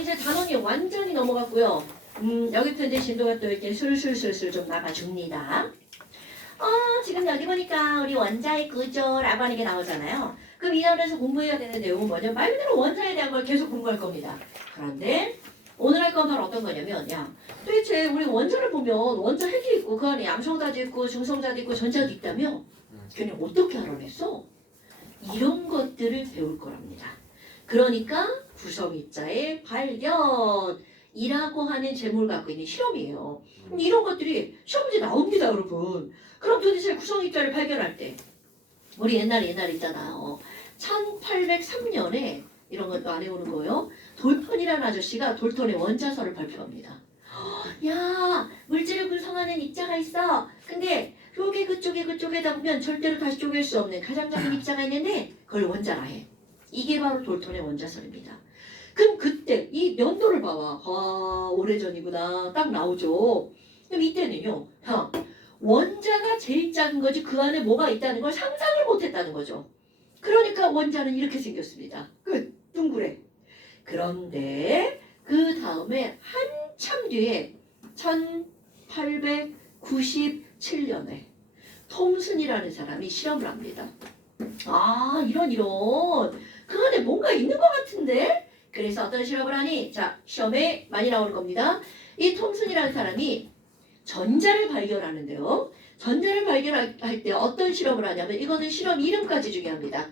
이제 단원이 완전히 넘어갔고요. 여기부터 이제 진도가 또 이렇게 술술술술 좀 나가줍니다. 지금 여기 보니까 우리 원자의 구조라고 하는 게 나오잖아요. 그럼 이 나라에서 공부해야 되는 내용은 뭐냐? 말 그대로 원자에 대한 걸 계속 공부할 겁니다. 그런데 오늘 할 건 바로 어떤 거냐면, 야, 도대체 우리 원자를 보면 원자 핵이 있고 그 안에 양성자도 있고 중성자도 있고 전자도 있다며? 걔네 어떻게 알아냈어? 이런 것들을 배울 거랍니다. 그러니까 구성입자의 발견이라고 하는 제목을 갖고 있는 실험이에요. 이런 것들이 시험 문제 나옵니다, 여러분. 그럼 도대체 구성입자를 발견할 때 우리 옛날에 있잖아요. 1803년에 이런 것도 안 해오는 거예요. 돌턴이라는 아저씨가 돌턴의 원자설을 발표합니다. 야, 물질을 구성하는 입자가 있어. 근데 요게 그쪽에다 보면 절대로 다시 쪼갤 수 없는 가장 작은 입자가 있는데 그걸 원자라 해. 이게 바로 돌턴의 원자설입니다. 그럼 그때 이 연도를 봐봐. 오래전이구나. 딱 나오죠. 그럼 이때는요. 원자가 제일 작은 거지 그 안에 뭐가 있다는 걸 상상을 못했다는 거죠. 그러니까 원자는 이렇게 생겼습니다. 끝. 둥그레. 그런데 그 다음에 한참 뒤에 1897년에 톰슨이라는 사람이 실험을 합니다. 이런 그 안에 뭔가 있는 것 같은데? 그래서 어떤 실험을 하니? 자, 시험에 많이 나올 겁니다. 이 톰슨이라는 사람이 전자를 발견하는데요. 전자를 발견할 때 어떤 실험을 하냐면 이거는 실험 이름까지 중요합니다.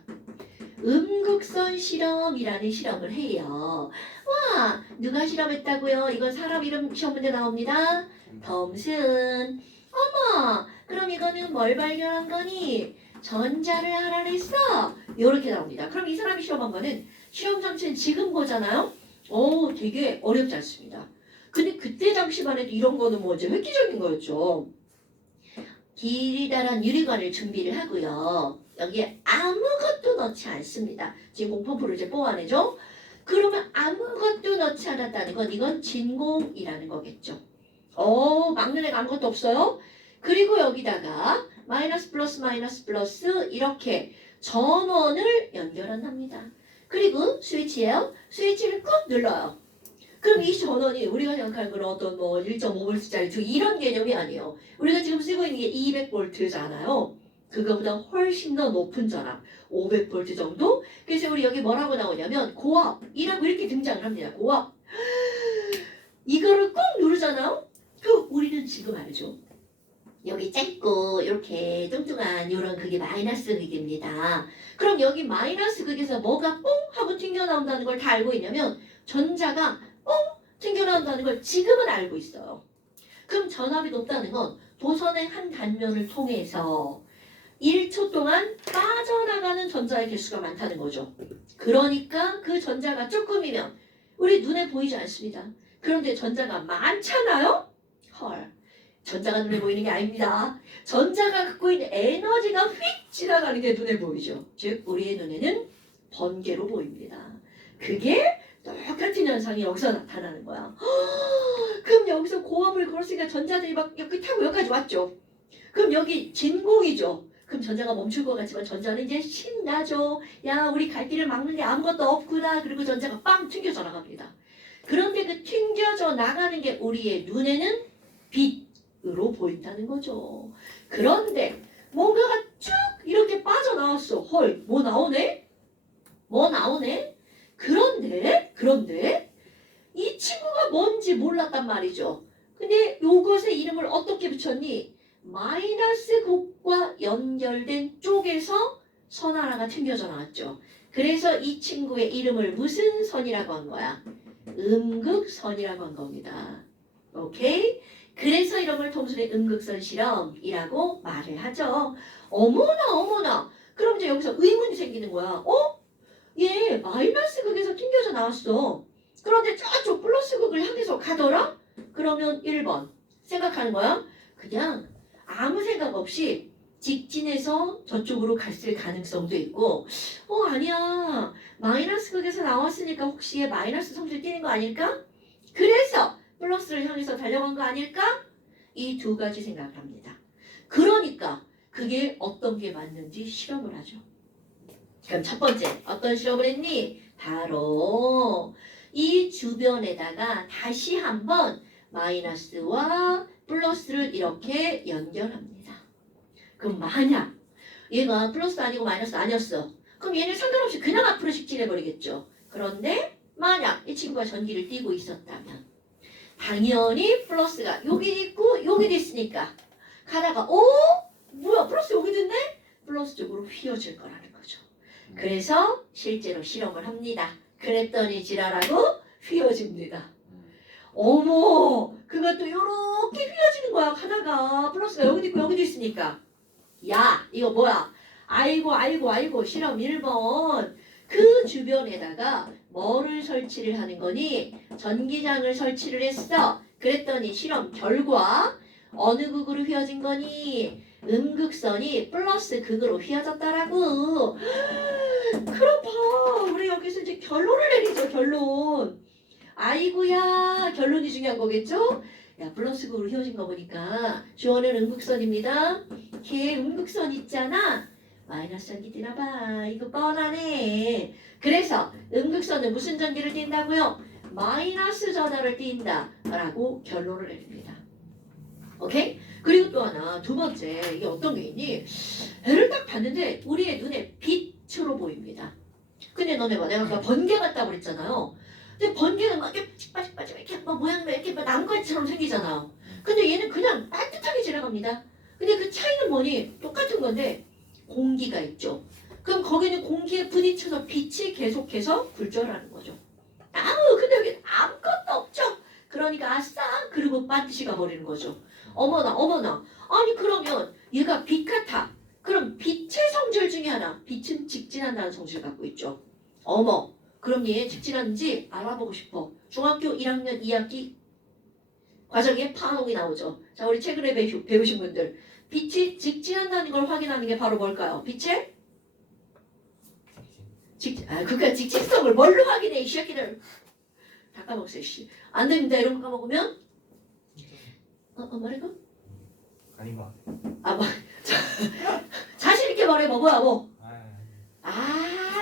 음극선 실험이라는 실험을 해요. 와, 누가 실험했다고요? 이건 사람 이름 시험 문제 나옵니다. 톰슨. 어머, 그럼 이거는 뭘 발견한 거니? 전자를 알아냈어. 이렇게 나옵니다. 그럼 이 사람이 실험한 거는 실험 장치는 지금 보잖아요. 되게 어렵지 않습니다. 근데 그때 당시만 해도 이런 거는 뭐 이제 획기적인 거였죠. 길다란 유리관을 준비를 하고요. 여기에 아무것도 넣지 않습니다. 지금 공펌프를 이제 뽑아내죠. 그러면 아무것도 넣지 않았다는 건 이건 진공이라는 거겠죠. 막는 애가 아무것도 없어요. 그리고 여기다가 마이너스 플러스 이렇게 전원을 연결한답니다. 그리고 스위치예요. 스위치를 꾹 눌러요. 그럼 이 전원이 우리가 생각하는 그런 어떤 뭐 1.5V짜리 이런 개념이 아니에요. 우리가 지금 쓰고 있는 게 200V잖아요. 그거보다 훨씬 더 높은 전압, 500V 정도. 그래서 우리 여기 뭐라고 나오냐면 고압이라고 이렇게 등장을 합니다. 고압. 이거를 꾹 누르잖아요. 우리는 지금 알죠. 여기 짧고 이렇게 뚱뚱한 이런 극이 마이너스 극입니다. 그럼 여기 마이너스 극에서 뭐가 뽕 하고 튕겨나온다는 걸 다 알고 있냐면 전자가 뽕 튕겨나온다는 걸 지금은 알고 있어요. 그럼 전압이 높다는 건 도선의 한 단면을 통해서 1초 동안 빠져나가는 전자의 개수가 많다는 거죠. 그러니까 그 전자가 조금이면 우리 눈에 보이지 않습니다. 그런데 전자가 많잖아요? 전자가 눈에 보이는 게 아닙니다. 전자가 갖고 있는 에너지가 휙 지나가는 게 눈에 보이죠. 즉 우리의 눈에는 번개로 보입니다. 그게 똑같은 현상이 여기서 나타나는 거야. 그럼 여기서 고압을 걸었으니까 전자들이 막 여기 타고 여기까지 왔죠. 그럼 여기 진공이죠. 그럼 전자가 멈출 것 같지만 전자는 이제 신나죠. 야, 우리 갈 길을 막는 게 아무것도 없구나. 그리고 전자가 빵 튕겨져 나갑니다. 그런데 그 튕겨져 나가는 게 우리의 눈에는 빛으로 보인다는 거죠. 그런데 뭔가가 쭉 이렇게 빠져나왔어. 뭐 나오네? 그런데 이 친구가 뭔지 몰랐단 말이죠. 근데 요것의 이름을 어떻게 붙였니? 마이너스 극과 연결된 쪽에서 선 하나가 튕겨져 나왔죠. 그래서 이 친구의 이름을 무슨 선이라고 한 거야? 음극선이라고 한 겁니다. 오케이? 그래서 이런 걸 톰슨의 음극선 실험이라고 말을 하죠. 어머나. 그럼 이제 여기서 의문이 생기는 거야. 얘 마이너스 극에서 튕겨져 나왔어. 그런데 저쪽 플러스 극을 향해서 가더라? 그러면 1번 생각하는 거야. 그냥 아무 생각 없이 직진해서 저쪽으로 갔을 가능성도 있고 아니야. 마이너스 극에서 나왔으니까 혹시 얘 마이너스 성질 띄는 거 아닐까? 그래서 플러스를 향해서 달려간 거 아닐까? 이 두 가지 생각을 합니다. 그러니까 그게 어떤 게 맞는지 실험을 하죠. 그럼 첫 번째 어떤 실험을 했니? 바로 이 주변에다가 다시 한번 마이너스와 플러스를 이렇게 연결합니다. 그럼 만약 얘가 플러스 아니고 마이너스 아니었어. 그럼 얘는 상관없이 그냥 앞으로 직진해버리겠죠. 그런데 만약 이 친구가 전기를 띠고 있었다면 당연히 플러스가 여기 있고 여기도 있으니까 가다가 뭐야 플러스 여기도 있네? 플러스 쪽으로 휘어질 거라는 거죠. 그래서 실제로 실험을 합니다. 그랬더니 지랄하고 휘어집니다. 어머 그것도 요렇게 휘어지는 거야. 가다가 플러스가 여기도 있고 여기도 있으니까 야 이거 뭐야 아이고 실험 1번 그 주변에다가 뭐를 설치를 하는 거니? 전기장을 설치를 했어. 그랬더니 실험 결과 어느 극으로 휘어진 거니? 음극선이 플러스 극으로 휘어졌다라고. 그럼 봐 우리 여기서 이제 결론을 내리죠. 결론. 아이고야 결론이 중요한 거겠죠? 야 플러스 극으로 휘어진 거 보니까 주어는 음극선입니다. 걔 음극선 있잖아. 마이너스 전기 띠나봐. 이거 뻔하네. 그래서 음극선은 무슨 전기를 띈다고요? 마이너스 전하를 띈다 라고 결론을 내립니다. 오케이? 그리고 또 하나 두 번째 이게 어떤 게 있니? 애를 딱 봤는데 우리의 눈에 빛으로 보입니다. 근데 너네 봐 내가 아까 번개 같다고 그랬잖아요. 근데 번개는 막 이렇게 빠직빠직 이렇게 막 모양도 이렇게 막 나뭇가지처럼 생기잖아요. 근데 얘는 그냥 따뜻하게 지나갑니다. 근데 그 차이는 뭐니? 똑같은 건데 공기가 있죠. 그럼 거기는 공기에 부딪혀서 빛이 계속해서 굴절하는 거죠. 근데 여기 아무것도 없죠. 그러니까 아싸 그리고 반드시 가버리는 거죠. 어머나 아니 그러면 얘가 빛 같아. 그럼 빛의 성질 중에 하나 빛은 직진한다는 성질을 갖고 있죠. 그럼 얘 직진하는지 알아보고 싶어. 중학교 1학년 2학기 과정에 파동이 나오죠. 자 우리 최근에 배우신 분들 빛이 직진한다는 걸 확인하는 게 바로 뭘까요? 빛의 그러니까 직진성을 뭘로 확인해 이 새끼들. 다 까먹었어요 씨. 안 됩니다. 이런 거 까먹으면 말해봐. 아닌 것 같아요. 뭐 자신 있게 말해봐. 뭐야 뭐.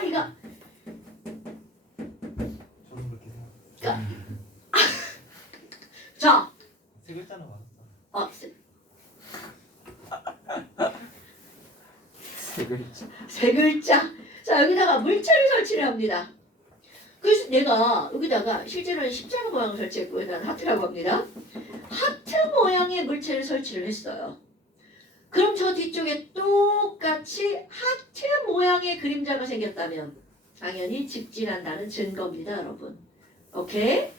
이거 저는 그렇게 그러니까. 생각해요. 자. 세 글자는 맞았어. 세 글자. 세 글자. 자 여기다가 물체를 설치를 합니다. 그래서 내가 여기다가 실제로는 십자가 모양을 설치했고 여기다가 하트라고 합니다. 하트 모양의 물체를 설치를 했어요. 그럼 저 뒤쪽에 똑같이 하트 모양의 그림자가 생겼다면 당연히 직진한다는 증거입니다, 여러분. 오케이?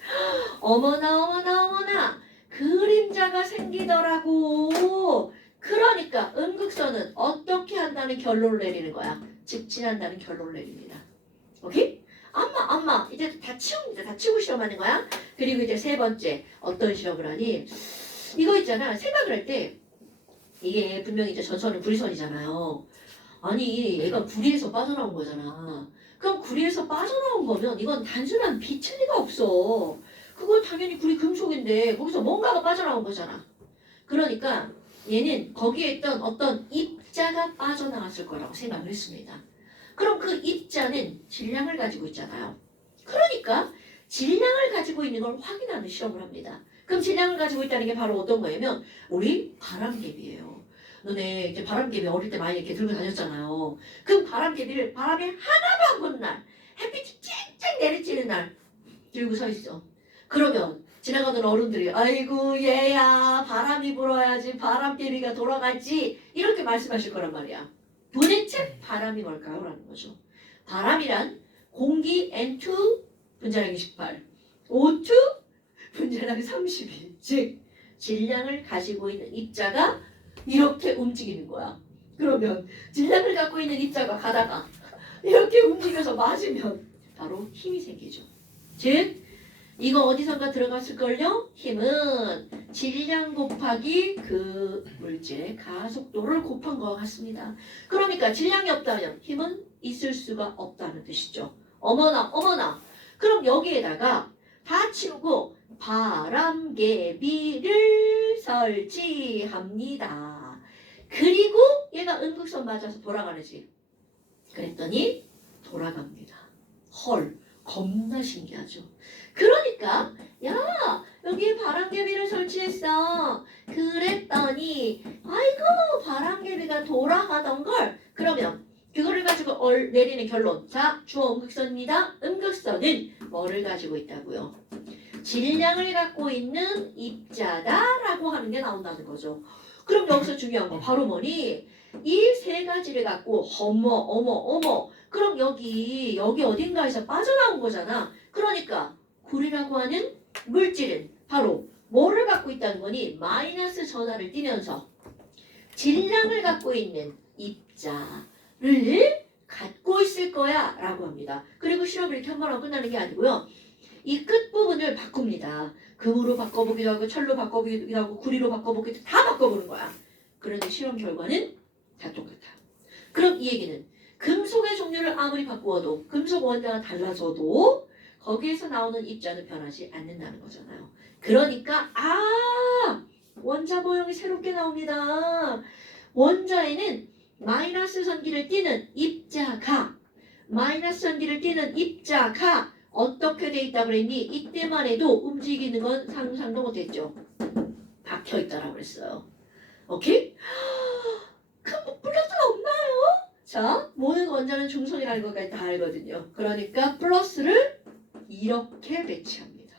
어머나 그림자가 생기더라고. 그러니까 음극선은 어떻게 한다는 결론을 내리는 거야? 직진한다는 결론을 내립니다. 오케이? 엄마 이제 다 치웁니다. 다 치우고 실험하는 거야. 그리고 이제 세 번째 어떤 실험을 하니? 이거 있잖아. 생각을 할 때 이게 분명히 이제 전선은 구리선이잖아요. 아니 얘가 구리에서 빠져나온 거잖아. 그럼 구리에서 빠져나온 거면 이건 단순한 빛일 리가 없어. 그건 당연히 구리 금속인데 거기서 뭔가가 빠져나온 거잖아. 그러니까 얘는 거기에 있던 어떤 입자가 빠져나왔을 거라고 생각을 했습니다. 그럼 그 입자는 질량을 가지고 있잖아요. 그러니까 질량을 가지고 있는 걸 확인하는 실험을 합니다. 그럼 질량을 가지고 있다는 게 바로 어떤 거냐면 우리 바람개비예요. 너네 이제 바람개비 어릴 때 많이 이렇게 들고 다녔잖아요. 그럼 바람개비를 바람이 하나도 안 부는 날, 햇빛이 쨍쨍 내리쬐는 날 들고 서 있어. 그러면 지나가던 어른들이 아이고 얘야 바람이 불어야지 바람개비가 돌아가지 이렇게 말씀하실 거란 말이야. 도대체 바람이 뭘까요? 라는 거죠. 바람이란 공기 N2 분자량 28, O2 분자량 32, 즉 질량을 가지고 있는 입자가 이렇게 움직이는 거야. 그러면 질량을 갖고 있는 입자가 가다가 이렇게 움직여서 맞으면 바로 힘이 생기죠. 즉 이거 어디선가 들어갔을걸요? 힘은 질량 곱하기 그 물질의 가속도를 곱한 것과 같습니다. 그러니까 질량이 없다면 힘은 있을 수가 없다는 뜻이죠. 어머나. 그럼 여기에다가 다 치우고 바람개비를 설치합니다. 그리고 얘가 음극선 맞아서 돌아가는지. 그랬더니 돌아갑니다. 헐. 겁나 신기하죠. 그러니까 야 여기 바람개비를 설치했어. 그랬더니 아이고 바람개비가 돌아가던 걸 그러면 그거를 가지고 내리는 결론. 자 주어 음극선입니다. 음극선은 뭐를 가지고 있다고요? 질량을 갖고 있는 입자다라고 하는 게 나온다는 거죠. 그럼 여기서 중요한 거 바로 뭐니? 이 세 가지를 갖고 어머 그럼 여기 어딘가에서 빠져나온 거잖아. 그러니까 굴이라고 하는 물질은 바로 뭐를 갖고 있다는 거니? 마이너스 전하를 띠면서 질량을 갖고 있는 입자를 갖고 있을 거야 라고 합니다. 그리고 실험을 이렇게 한 번 하고 끝나는 게 아니고요. 이 끝부분을 바꿉니다. 금으로 바꿔보기도 하고 철로 바꿔보기도 하고 구리로 바꿔보기도 다 바꿔보는 거야. 그런데 실험 결과는 다 똑같아. 그럼 이 얘기는 금속의 종류를 아무리 바꾸어도 금속 원자가 달라져도 거기에서 나오는 입자는 변하지 않는다는 거잖아요. 그러니까 원자 모형이 새롭게 나옵니다. 원자에는 마이너스 전기를 띠는 입자가 어떻게 돼 있다고 그랬니? 이때만 해도 움직이는 건 상상도 못했죠. 박혀 있다라고 그랬어요. 오케이? 그럼 뭐 플러스가 없나요? 자, 모든 원자는 중성이라는 것까지 다 알거든요. 그러니까 플러스를 이렇게 배치합니다.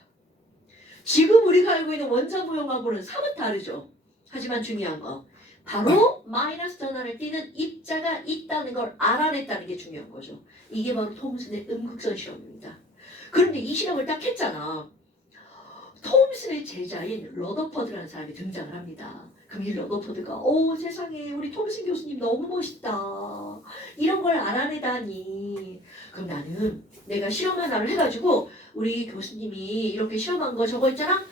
지금 우리가 알고 있는 원자 모형하고는 사뭇 다르죠. 하지만 중요한 거 바로 마이너스 전하를 띠는 입자가 있다는 걸 알아냈다는 게 중요한 거죠. 이게 바로 톰슨의 음극선 실험입니다. 그런데 이 실험을 딱 했잖아. 톰슨의 제자인 러더퍼드라는 사람이 등장을 합니다. 그럼 이 러더퍼드가 세상에 우리 톰슨 교수님 너무 멋있다. 이런 걸 알아내다니. 그럼 나는 내가 실험 하나를 해가지고 우리 교수님이 이렇게 실험한 거 저거 있잖아.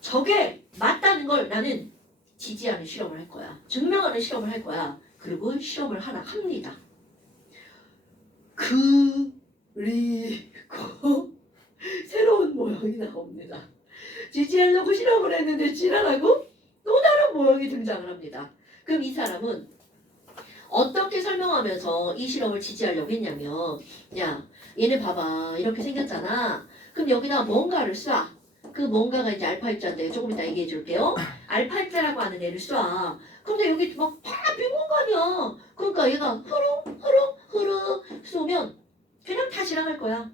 저게 맞다는 걸 나는 지지하는 실험을 할 거야. 증명하는 실험을 할 거야. 그리고 실험을 하나 합니다. 그리고 새로운 모형이 나옵니다. 지지하려고 실험을 했는데 지랄하고 또 다른 모형이 등장을 합니다. 그럼 이 사람은 어떻게 설명하면서 이 실험을 지지하려고 했냐면 야 얘네 봐봐 이렇게 생겼잖아. 그럼 여기다 뭔가를 쏴. 그 뭔가가 이제 알파 입자인데 조금 이따 얘기해 줄게요. 알파 입자라고 하는 애를 쏴. 근데 여기 막다 빈 공간이야. 그러니까 얘가 흐르 쏘면 그냥 다 지나갈 거야.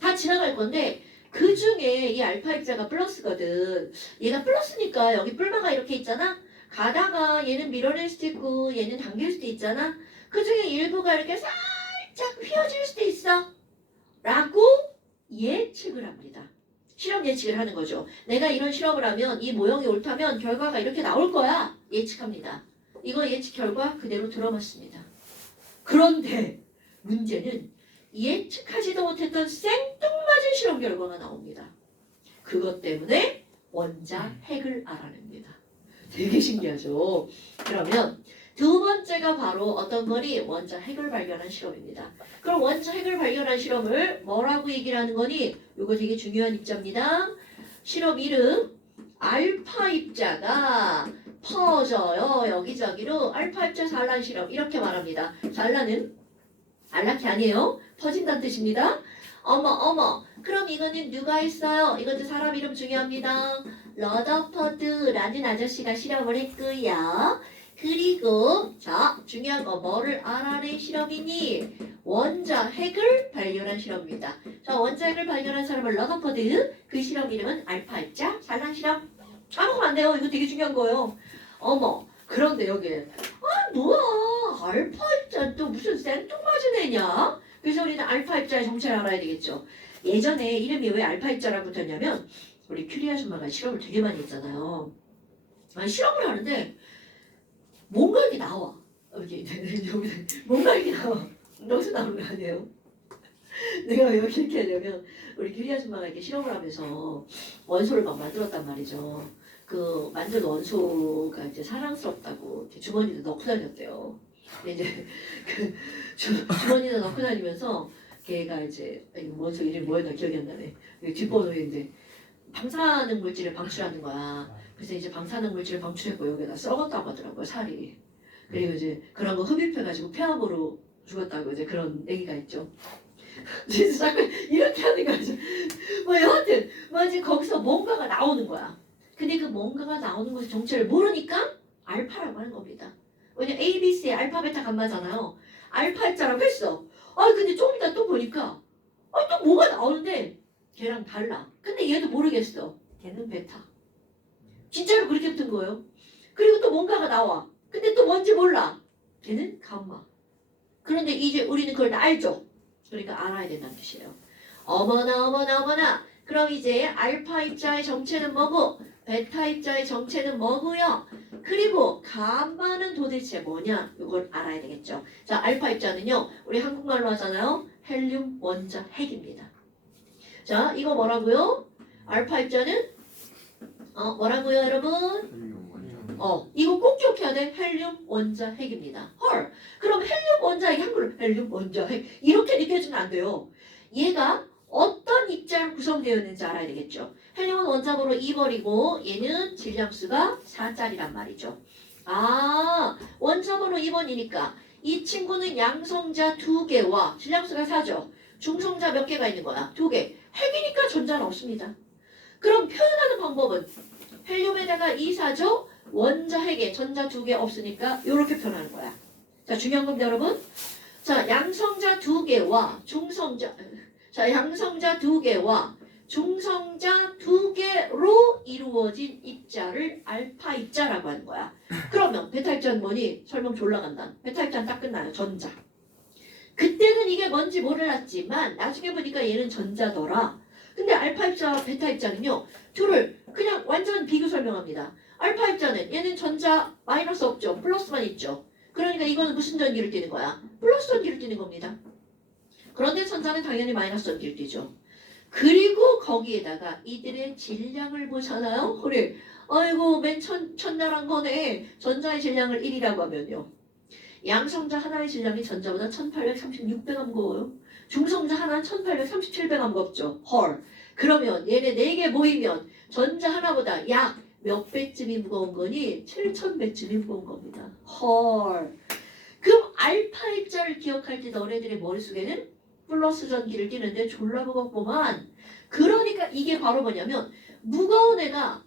다 지나갈 건데 그 중에 이 알파 입자가 플러스거든. 얘가 플러스니까 여기 뿔마가 이렇게 있잖아. 가다가 얘는 밀어낼 수도 있고 얘는 당길 수도 있잖아. 그 중에 일부가 이렇게 살짝 휘어질 수도 있어. 라고 예측을 합니다. 실험 예측을 하는 거죠. 내가 이런 실험을 하면 이 모형이 옳다면 결과가 이렇게 나올 거야. 예측합니다. 이거 예측 결과 그대로 들어맞습니다. 그런데 문제는 예측하지도 못했던 생뚱맞은 실험 결과가 나옵니다. 그것 때문에 원자 핵을 알아냅니다. 되게 신기하죠. 그러면 두 번째가 바로 어떤 거니? 원자 핵을 발견한 실험입니다. 그럼 원자 핵을 발견한 실험을 뭐라고 얘기를 하는 거니? 이거 되게 중요한 입자입니다. 실험 이름 알파 입자가 퍼져요. 여기저기로 알파 입자 산란 실험 이렇게 말합니다. 산란은 안락이 아니에요. 퍼진다는 뜻입니다. 어머 그럼 이거는 누가 했어요? 이것도 사람 이름 중요합니다. 러더퍼드라는 아저씨가 실험을 했고요. 그리고 자 중요한 거 뭐를 알아낸 실험이니? 원자 핵을 발견한 실험입니다. 자 원자 핵을 발견한 사람은 러더퍼드. 그 실험 이름은 알파 입자 산란 실험. 까먹으면 안 돼요. 이거 되게 중요한 거예요. 어머 그런데 여기 뭐야 알파 입자 또 무슨 생뚱맞은 애냐? 그래서 우리는 알파 입자의 정체를 알아야 되겠죠. 예전에 이름이 왜 알파 입자라고 붙었냐면 우리 큐리 아줌마가 실험을 되게 많이 했잖아요. 실험을 하는데 뭔가 이렇게 나와. 뭔가 이렇게 나와. 여기서 나오는 거 아니에요? 내가 왜 이렇게 하냐면 우리 큐리 아줌마가 이렇게 실험을 하면서 원소를 막 만들었단 말이죠. 그 만든 원소가 이제 사랑스럽다고 이렇게 주머니에 넣고 다녔대요. 근데 이제 그 주머니에 넣고 다니면서 걔가 이제 원소 이름이 뭐였나 기억이 안 나네. 뒷번호에 이제 방사능 물질을 방출하는 거야. 그래서 이제 방사능 물질을 방출했고 여기다 썩었다고 하더라고요 살이. 그리고 이제 그런 거 흡입해가지고 폐암으로 죽었다고 이제 그런 얘기가 있죠. 진짜 이렇게 하는 거죠. 뭐 여하튼 뭐 이제 거기서 뭔가가 나오는 거야. 근데 그 뭔가가 나오는 것의 정체를 모르니까 알파라고 하는 겁니다. 왜냐 A, B, C의 알파, 베타, 감마잖아요. 알파 입자라고 했어. 아 근데 좀 이따 또 보니까 또 뭐가 나오는데 걔랑 달라. 근데 얘도 모르겠어. 걔는 베타. 진짜로 그렇게 붙은 거예요. 그리고 또 뭔가가 나와. 근데 또 뭔지 몰라. 걔는 감마. 그런데 이제 우리는 그걸 다 알죠. 그러니까 알아야 된다는 뜻이에요. 어머나 어머나 어머나. 그럼 이제 알파 입자의 정체는 뭐고 베타 입자의 정체는 뭐고요. 그리고 감마는 도대체 뭐냐. 이걸 알아야 되겠죠. 자, 알파 입자는요. 우리 한국말로 하잖아요. 헬륨 원자 핵입니다. 자, 이거 뭐라고요? 알파 입자는 뭐라고요, 여러분? 이거 꼭 기억해야 돼. 헬륨 원자 핵입니다. 헐. 그럼 헬륨 원자 핵이 한글로 헬륨 원자 핵 이렇게 느껴지면 안 돼요. 얘가 어떤 입자로 구성되어 있는지 알아야 되겠죠. 헬륨은 원자번호 2번이고 얘는 질량수가 4짜리란 말이죠. 아, 원자번호 2번이니까 이 친구는 양성자 2개와 질량수가 4죠. 중성자 몇 개가 있는 거야? 2개. 핵이니까 전자는 없습니다. 그럼 표현하는 방법은 헬륨에다가 2사죠. 원자 핵에 전자 2개 없으니까 이렇게 표현하는 거야. 자, 중요한 겁니다, 여러분. 자, 양성자 2개와 중성자 양성자 2개와 중성자 2개로 이루어진 입자를 알파 입자라고 하는 거야. 그러면 베타 입자는 뭐니? 설명 졸라 간다. 베타 입자는 딱 끝나요. 전자. 그때는 이게 뭔지 몰랐지만 나중에 보니까 얘는 전자더라. 근데 알파 입자와 베타 입자는요. 둘을 그냥 완전 비교 설명합니다. 알파 입자는 얘는 전자 마이너스 없죠. 플러스만 있죠. 그러니까 이거는 무슨 전기를 띠는 거야? 플러스 전기를 띠는 겁니다. 그런데 전자는 당연히 마이너스 전기를 띠죠. 그리고 거기에다가 이들의 질량을 보잖아요. 그래. 아이고 맨 첫날한 거네. 전자의 질량을 1이라고 하면요. 양성자 하나의 질량이 전자보다 1836배가 무거워요. 중성자 하나는 1837배가 무겁죠. 헐. 그러면 얘네 4개 모이면 전자 하나보다 약 몇 배쯤이 무거운 거니? 7000배쯤이 무거운 겁니다. 헐. 그럼 알파 입자를 기억할 때 너네들의 머릿속에는 플러스 전기를 띠는데 졸라 무겁구만. 그러니까 이게 바로 뭐냐면 무거운 애가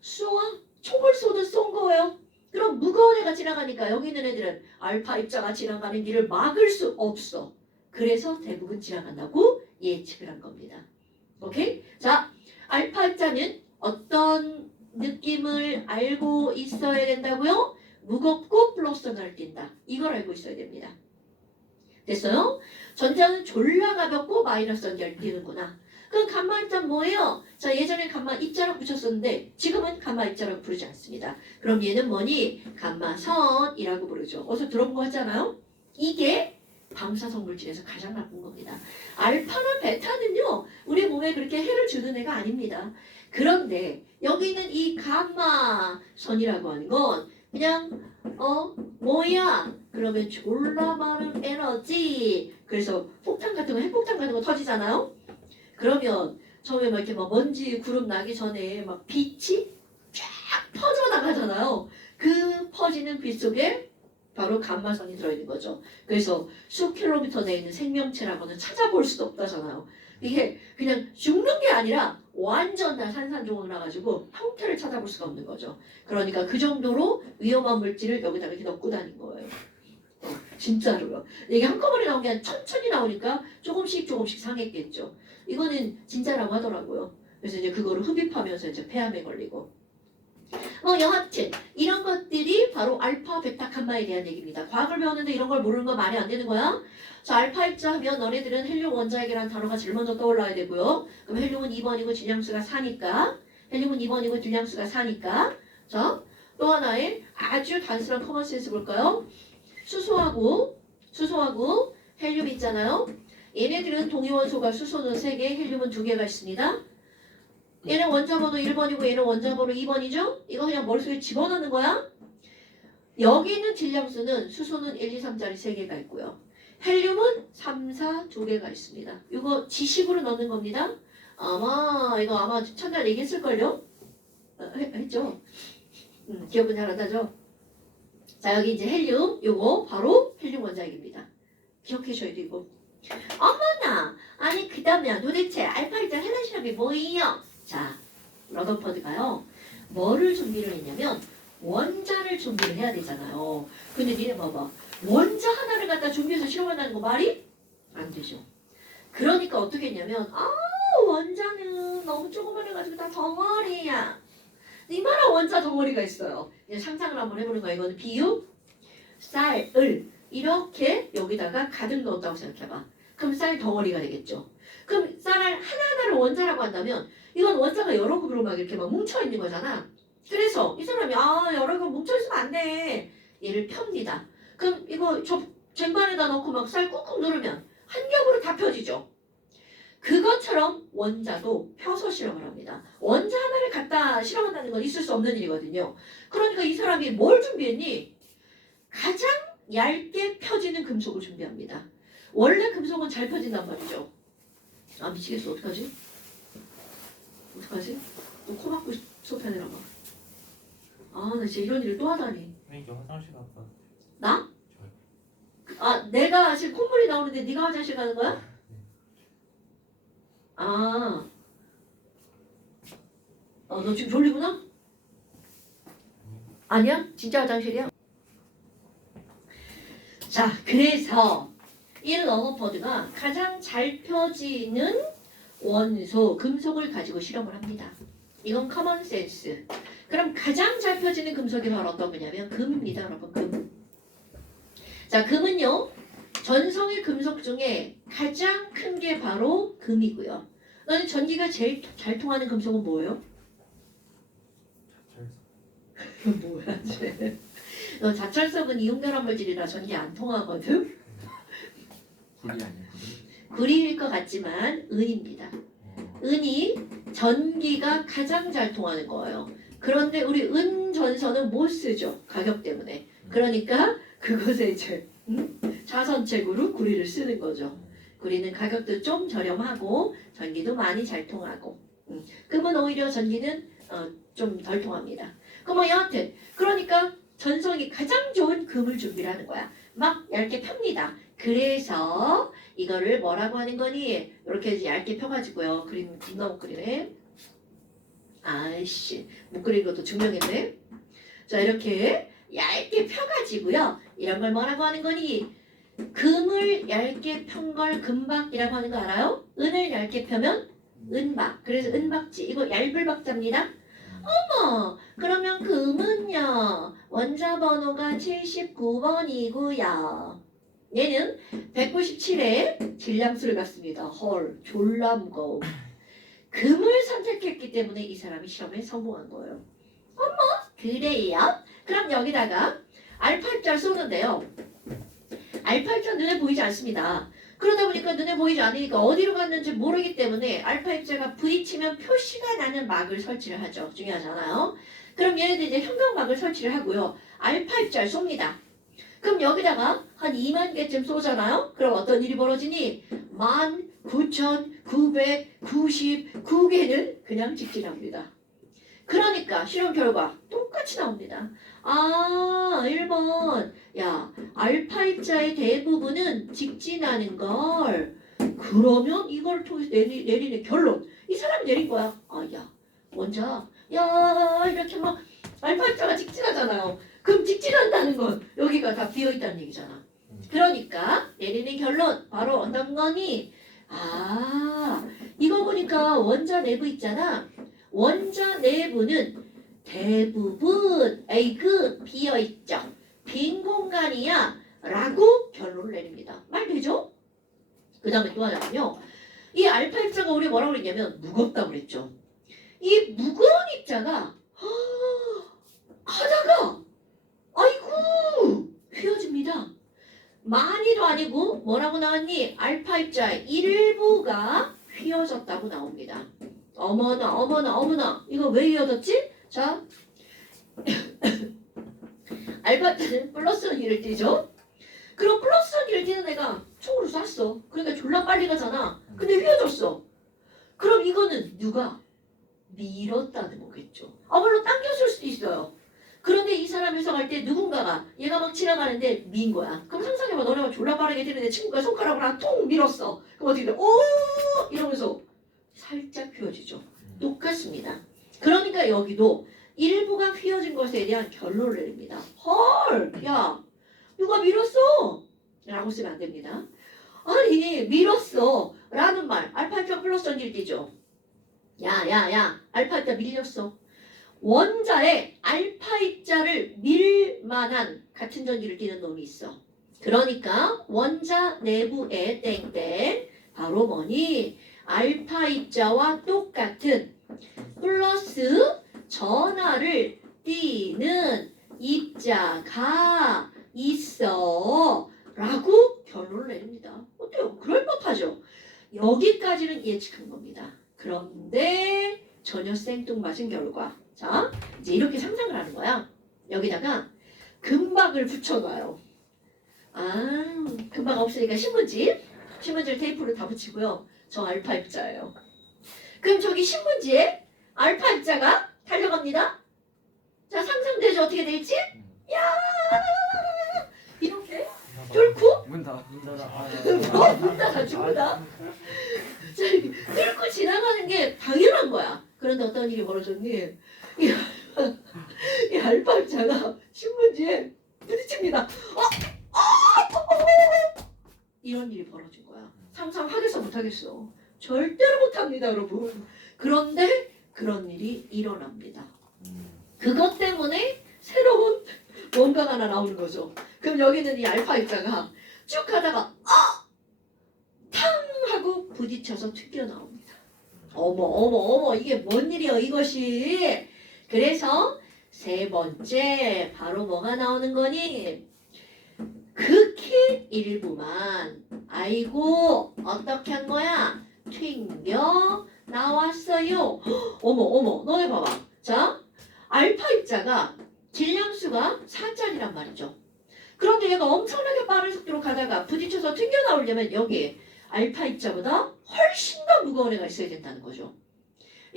총을 쏘듯 쏜 거예요. 그럼 무거운 애가 지나가니까 여기 있는 애들은 알파 입자가 지나가는 길을 막을 수 없어. 그래서 대부분 지나간다고 예측을 한 겁니다. 오케이? 자, 알파 입자는 어떤 느낌을 알고 있어야 된다고요? 무겁고 플러스 전자를 띈다. 이걸 알고 있어야 됩니다. 됐어요? 전자는 졸라 가볍고 마이너스 전자를 띄는구나. 그럼 감마 입자 뭐예요? 자, 예전에 감마 입자라고 붙였었는데 지금은 감마 입자라고 부르지 않습니다. 그럼 얘는 뭐니? 감마선이라고 부르죠. 어서 들어본 거 같잖아요? 이게 방사성 물질에서 가장 나쁜 겁니다. 알파나 베타는요. 우리 몸에 그렇게 해를 주는 애가 아닙니다. 그런데 여기 있는 이 감마선이라고 하는 건 그냥 뭐야? 그러면 졸라 많은 에너지. 그래서 폭탄 같은 거, 핵폭탄 같은 거 터지잖아요. 그러면 처음에 막 이렇게 막 먼지 구름 나기 전에 막 빛이 쫙 퍼져 나가잖아요. 그 퍼지는 빛 속에 바로 감마선이 들어있는 거죠. 그래서 수 킬로미터 내에 있는 생명체라고는 찾아볼 수도 없다잖아요. 이게 그냥 죽는 게 아니라 완전 다 산산조각 나가지고 형태를 찾아볼 수가 없는 거죠. 그러니까 그 정도로 위험한 물질을 여기다가 이렇게 넣고 다닌 거예요. 진짜로요. 이게 한꺼번에 나온 게 아니라 천천히 나오니까 조금씩 상했겠죠. 이거는 진짜라고 하더라고요. 그래서 이제 그거를 흡입하면서 이제 폐암에 걸리고. 여하튼 이런 것들이 바로 알파, 베타, 감마에 대한 얘기입니다. 과학을 배웠는데 이런 걸 모르는 건 말이 안 되는 거야. 자, 알파 입자 하면 너네들은 헬륨 원자핵이라는 단어가 제일 먼저 떠올라야 되고요. 그럼 헬륨은 2번이고 질량수가 4니까 헬륨은 2번이고 질량수가 4니까 자, 또 하나의 아주 단순한 커먼센스 볼까요? 수소하고 헬륨 있잖아요. 얘네들은 동위원소가 수소는 3개, 헬륨은 2개가 있습니다. 얘는 원자번호 1번이고 얘는 원자번호 2번이죠? 이거 그냥 머릿속에 집어넣는 거야. 여기 있는 질량수는 수소는 1, 2, 3짜리 3개가 있고요. 헬륨은 3, 4, 2개가 있습니다. 이거 지식으로 넣는 겁니다. 이거 아마 첫날 얘기했을걸요? 했죠? 기억은 잘 안 나죠? 자, 여기 이제 헬륨, 요거 바로 헬륨 원자핵입니다. 기억하셔야 돼, 이거. 어머나! 아니 그 다음에 도대체 알파 입자 해당 시럽이 뭐예요? 자, 러더퍼드가요. 뭐를 준비를 했냐면 원자를 준비를 해야 되잖아요. 근데 니네 봐봐. 원자 하나를 갖다 준비해서 실험한다는 거 말이 안 되죠. 그러니까 어떻게 했냐면 원자는 너무 조그만해가지고 다 덩어리야. 이만한 원자 덩어리가 있어요. 이제 상상을 한번 해보는 거야. 이거는 비유, 쌀, 을 이렇게 여기다가 가득 넣었다고 생각해봐. 그럼 쌀 덩어리가 되겠죠. 그럼 쌀을 하나하나를 원자라고 한다면 이건 원자가 여러 급으로 막 이렇게 막 뭉쳐있는 거잖아. 그래서 이 사람이 여러 급 뭉쳐있으면 안 돼. 얘를 펴니다. 그럼 이거 쟁반에다 넣고 막 쌀 꾹꾹 누르면 한 겹으로 다 펴지죠. 그것처럼 원자도 펴서 실험을 합니다. 원자 하나를 갖다 실험한다는 건 있을 수 없는 일이거든요. 그러니까 이 사람이 뭘 준비했니? 가장 얇게 펴지는 금속을 준비합니다. 원래 금속은 잘 펴진단 말이죠. 아 미치겠어. 어떡하지? 어떡하지? 또 코 막고 수업해내라 봐. 나 진짜 이런 일을 또 하다니. 이제 화장실 갔다. 나? 내가 지금 콧물이 나오는데 네가 화장실 가는 거야? 너 지금 졸리구나? 아니야? 진짜 화장실이야? 자, 그래서 이 러더퍼드가 가장 잘 펴지는 원소, 금속을 가지고 실험을 합니다. 이건 커먼 센스. 그럼 가장 잘 펴지는 금속이 바로 어떤 거냐면 금입니다, 여러분. 금. 자, 금은요. 전성의 금속 중에 가장 큰 게 바로 금이고요. 너는 전기가 제일 잘 통하는 금속은 뭐예요? 뭐야, 쟤. 너 자철석은 이온결합 물질이라 전기 안 통하거든? 구리 아니야? 구리일 것 같지만 은입니다. 은이 전기가 가장 잘 통하는 거예요. 그런데 우리 은 전선은 못 쓰죠. 가격 때문에. 그러니까 그것에 이제 자선책으로 구리를 쓰는 거죠. 구리는 가격도 좀 저렴하고 전기도 많이 잘 통하고. 금은 오히려 전기는 좀 덜 통합니다. 그럼 여하튼 그러니까 전성이 가장 좋은 금을 준비를 하는 거야. 막 얇게 펴니다. 그래서 이거를 뭐라고 하는 거니? 이렇게 얇게 펴가지고요. 그림 누가 못 그리네. 아이씨 못 그린 것도 증명했네. 자 이렇게 얇게 펴가지고요. 이런 걸 뭐라고 하는 거니? 금을 얇게 편 걸 금박이라고 하는 거 알아요? 은을 얇게 펴면 은박. 그래서 은박지. 이거 얇을 박자입니다. 그러면 금은요. 원자 번호가 79번이고요. 얘는 197의 질량수를 갖습니다. 헐, 졸라 무거워. 금을 선택했기 때문에 이 사람이 시험에 성공한 거예요. 그래요? 그럼 여기다가 알파 입자를 쏘는데요. 알파 입자 눈에 보이지 않습니다. 그러다 보니까 눈에 보이지 않으니까 어디로 갔는지 모르기 때문에 알파 입자가 부딪히면 표시가 나는 막을 설치를 하죠. 중요하잖아요. 그럼 얘네들 이제 형광막을 설치를 하고요. 알파 입자를 쏩니다. 그럼 여기다가 한 2만 개쯤 쏘잖아요. 그럼 어떤 일이 벌어지니? 19,999개는 그냥 직진합니다. 그러니까 실험 결과 똑같이 나옵니다. 1번. 야, 알파 입자의 대부분은 직진하는 걸. 그러면 이걸 통해서 내리는 결론. 이 사람이 내린 거야. 원자. 이렇게 막 알파 입자가 직진하잖아요. 그럼 직진한다는 건 여기가 다 비어있다는 얘기잖아. 그러니까 내리는 결론. 바로 어떤 거니? 이거 보니까 원자 내부 있잖아. 원자 내부는 대부분 A급 비어있죠. 빈 공간이야 라고 결론을 내립니다. 말 되죠? 그 다음에 또 하나는요. 이 알파 입자가 우리 뭐라고 그랬냐면 무겁다고 그랬죠. 이 무거운 입자가 하다가 아이고 휘어집니다. 많이도 아니고 뭐라고 나왔니? 알파 입자의 일부가 휘어졌다고 나옵니다. 어머나 이거 왜 휘어졌지? 자 알파 입자는 플러스 원리를 띄죠. 그럼 플러스 원리를 띄는 애가 총으로 쐈어. 그러니까 졸라 빨리 가잖아. 근데 휘어졌어. 그럼 이거는 누가 밀었다는 거겠죠. 물론 당겼을 수도 있어요. 그런데 이 사람 해석할 때 누군가가 얘가 막 지나가는데 민 거야. 그럼 상상해봐. 너네가 졸라 빠르게 뛰는데 친구가 손가락을 한 통 밀었어. 그럼 어떻게 돼? 오! 이러면서 살짝 휘어지죠. 똑같습니다. 그러니까 여기도 일부가 휘어진 것에 대한 결론을 내립니다. 헐! 야! 누가 밀었어? 라고 쓰면 안 됩니다. 아니 밀었어 라는 말 알파 입자 플러스 전지를 띄죠. 야 알파 입자 밀렸어. 원자에 알파 입자를 밀 만한 같은 전지를 띄는 놈이 있어. 그러니까 원자 내부에 땡땡 바로 뭐니? 알파 입자와 똑같은 플러스 전하를 띄는 입자가 있어 라고 결론을 내립니다. 어때요? 그럴 법하죠? 여기까지는 예측한 겁니다. 그런데 전혀 생뚱맞은 결과. 자, 이제 이렇게 상상을 하는 거야. 여기다가 금박을 붙여놔요. 아, 금박 없으니까 신문지를 테이프로 다 붙이고요. 저 알파 입자예요. 그럼 저기 신문지에 알파 입자가 달려갑니다. 자, 상상되죠? 어떻게 될지? 야! 이렇게 뚫고 문 닫아. 문 닫아 죽는다. 자, 이렇게 뚫고 지나가는 게 당연한 거야. 그런데 어떤 일이 벌어졌니? 이 알파 입자가 신문지에 부딪힙니다. 이런 일이 벌어진 거야. 상상하겠어 못하겠어? 절대로 못합니다, 여러분. 그런데 그런 일이 일어납니다. 그것 때문에 새로운 뭔가가 하나 나오는 거죠. 그럼 여기는 이 알파 입자가 쭉 가다가 탕 하고 부딪혀서 튀겨나옵니다. 어머 이게 뭔 일이야 이것이. 그래서 세 번째 바로 뭐가 나오는 거니? 극히 일부만 아이고 어떻게 한 거야? 튕겨 나왔어요. 어머 너네 봐봐. 자 알파 입자가 질량수가 4짜리란 말이죠. 그런데 얘가 엄청나게 빠른 속도로 가다가 부딪혀서 튕겨나오려면 여기 알파 입자보다 훨씬 더 무거운 애가 있어야 된다는 거죠.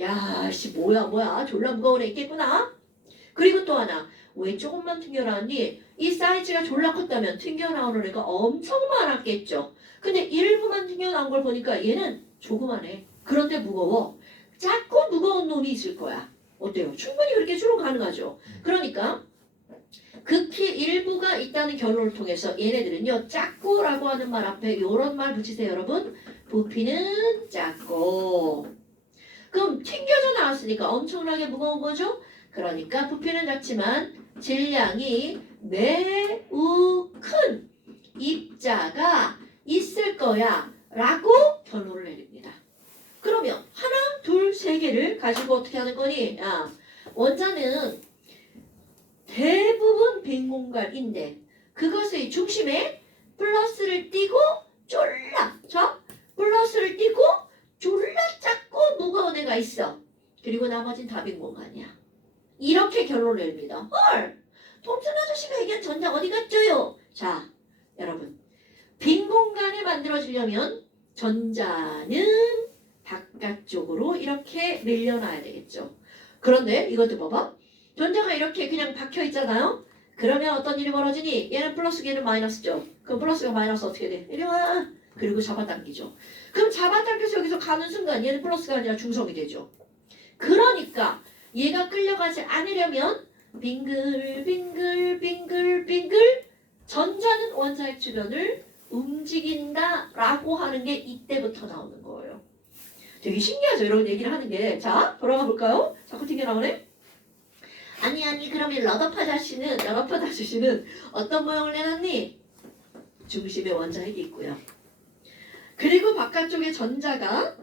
야, 씨 뭐야 졸라 무거운 애 있겠구나. 그리고 또 하나 왜 조금만 튕겨나왔니? 이 사이즈가 졸라 컸다면 튕겨나오는 애가 엄청 많았겠죠. 근데 일부만 튕겨나온 걸 보니까 얘는 조그만해. 그런데 무거워. 작고 무거운 놈이 있을 거야. 어때요? 충분히 그렇게 추론 가능하죠. 그러니까 극히 일부가 있다는 결론을 통해서 얘네들은요 작고라고 하는 말 앞에 이런 말 붙이세요 여러분. 부피는 작고. 그럼 튕겨져 나왔으니까 엄청나게 무거운 거죠. 그러니까 부피는 작지만 질량이 매우 큰 입자가 있을 거야 라고 결론을 내립니다. 그러면 하나, 둘, 세 개를 가지고 어떻게 하는 거니? 원자는 대부분 빈 공간인데 그것의 중심에 플러스를 띄고 플러스를 띄고 졸라 작고 무거운 애가 있어. 그리고 나머진 다 빈 공간이야. 이렇게 결론을 냅니다. 헐! 톰슨 아저씨가 얘기한 전자 어디 갔죠요? 자, 여러분 빈 공간을 만들어지려면 전자는 바깥쪽으로 이렇게 밀려놔야 되겠죠. 그런데 이것도 봐봐. 전자가 이렇게 그냥 박혀 있잖아요. 그러면 어떤 일이 벌어지니? 얘는 플러스 얘는 마이너스죠. 그럼 플러스가 마이너스 어떻게 돼? 이리 와. 그리고 잡아당기죠. 그럼 잡아당겨서 여기서 가는 순간 얘는 플러스가 아니라 중성이 되죠. 그러니까 얘가 끌려가지 않으려면 빙글빙글 전자는 원자핵 주변을 움직인다라고 하는 게 이때부터 나오는 거예요. 되게 신기하죠? 이런 얘기를 하는 게. 자, 돌아가 볼까요? 자꾸 튕겨나오네? 아니 그러면 러더파드 아저씨는 어떤 모형을 내놨니? 중심에 원자핵이 있고요. 그리고 바깥쪽에 전자가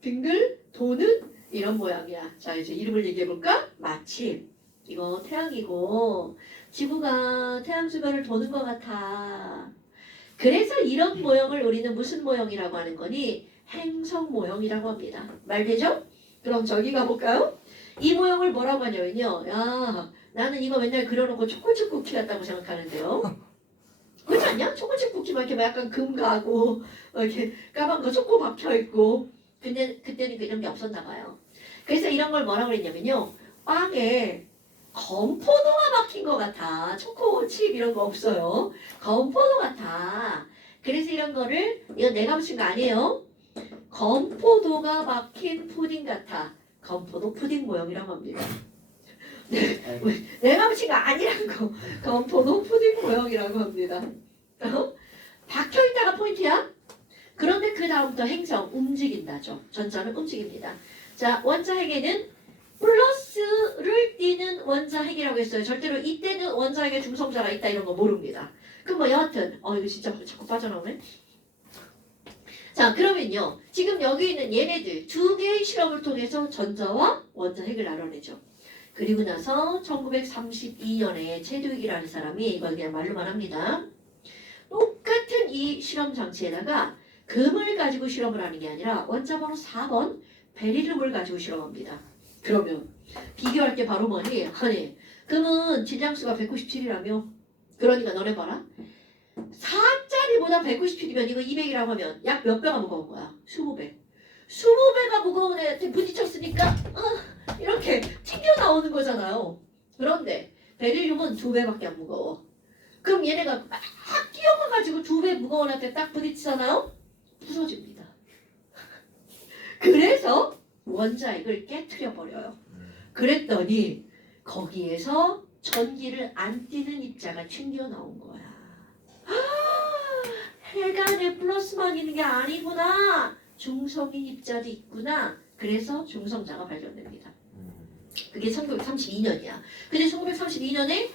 빙글 도는 이런 모양이야. 자, 이제 이름을 얘기해 볼까? 마치 이거 태양이고 지구가 태양 주변을 도는 것 같아. 그래서 이런 모형을 우리는 무슨 모형이라고 하는 거니? 행성 모형이라고 합니다. 말 되죠? 그럼 저기 가볼까요? 이 모형을 뭐라고 하냐면요. 야, 나는 이거 맨날 그려놓고 초콜릿 쿠키 같다고 생각하는데요. 그렇지 않냐? 초콜릿 쿠키만 이렇게 약간 금 가고 이렇게 까만 거 초코 박혀있고. 근데 그때는 이런 게 없었나 봐요. 그래서 이런 걸 뭐라고 그랬냐면요. 빵에 건포도가 박힌 것 같아. 초코칩 이런 거 없어요. 건포도 같아. 그래서 이런 거를 이건 내가 붙인 거 아니에요. 건포도가 박힌 푸딩 같아. 건포도 푸딩 모형이라고 합니다. 내가 붙인 거 아니란 거. 건포도 푸딩 모형이라고 합니다. 박혀있다가 포인트야. 그런데 그 다음부터 행성 움직인다죠. 전자는 움직입니다. 자, 원자핵에는 플러스를 띠는 원자핵이라고 했어요. 절대로 이때는 원자핵에 중성자가 있다 이런 거 모릅니다. 그럼 뭐 여하튼 이거 진짜 자꾸 빠져나오네. 자, 그러면요. 지금 여기 있는 얘네들 두 개의 실험을 통해서 전자와 원자핵을 나눠내죠. 그리고 나서 1932년에 체두익이라는 사람이 이걸 그냥 말로만 합니다. 똑같은 이 실험 장치에다가 금을 가지고 실험을 하는 게 아니라 원자 번호 4번 베릴륨을 가지고 실험합니다. 그러면 비교할 게 바로 뭐니? 아니, 금은 질량수가 197이라며? 그러니까 너네 봐라. 4짜리보다 197이면 이거 200이라고 하면 약 몇 배가 무거운 거야? 20배. 20배가 무거운 애한테 부딪혔으니까 이렇게 튕겨나오는 거잖아요. 그런데 베릴륨은 2배밖에 안 무거워. 그럼 얘네가 막 끼어가가지고 2배 무거운 애한테 딱 부딪히잖아요? 부서집니다. 그래서 원자핵을 깨트려 버려요. 그랬더니 거기에서 전기를 안 띠는 입자가 튕겨나온 거야. 핵 안에 플러스만 있는 게 아니구나. 중성인 입자도 있구나. 그래서 중성자가 발견됩니다. 그게 1932년이야. 근데 1932년에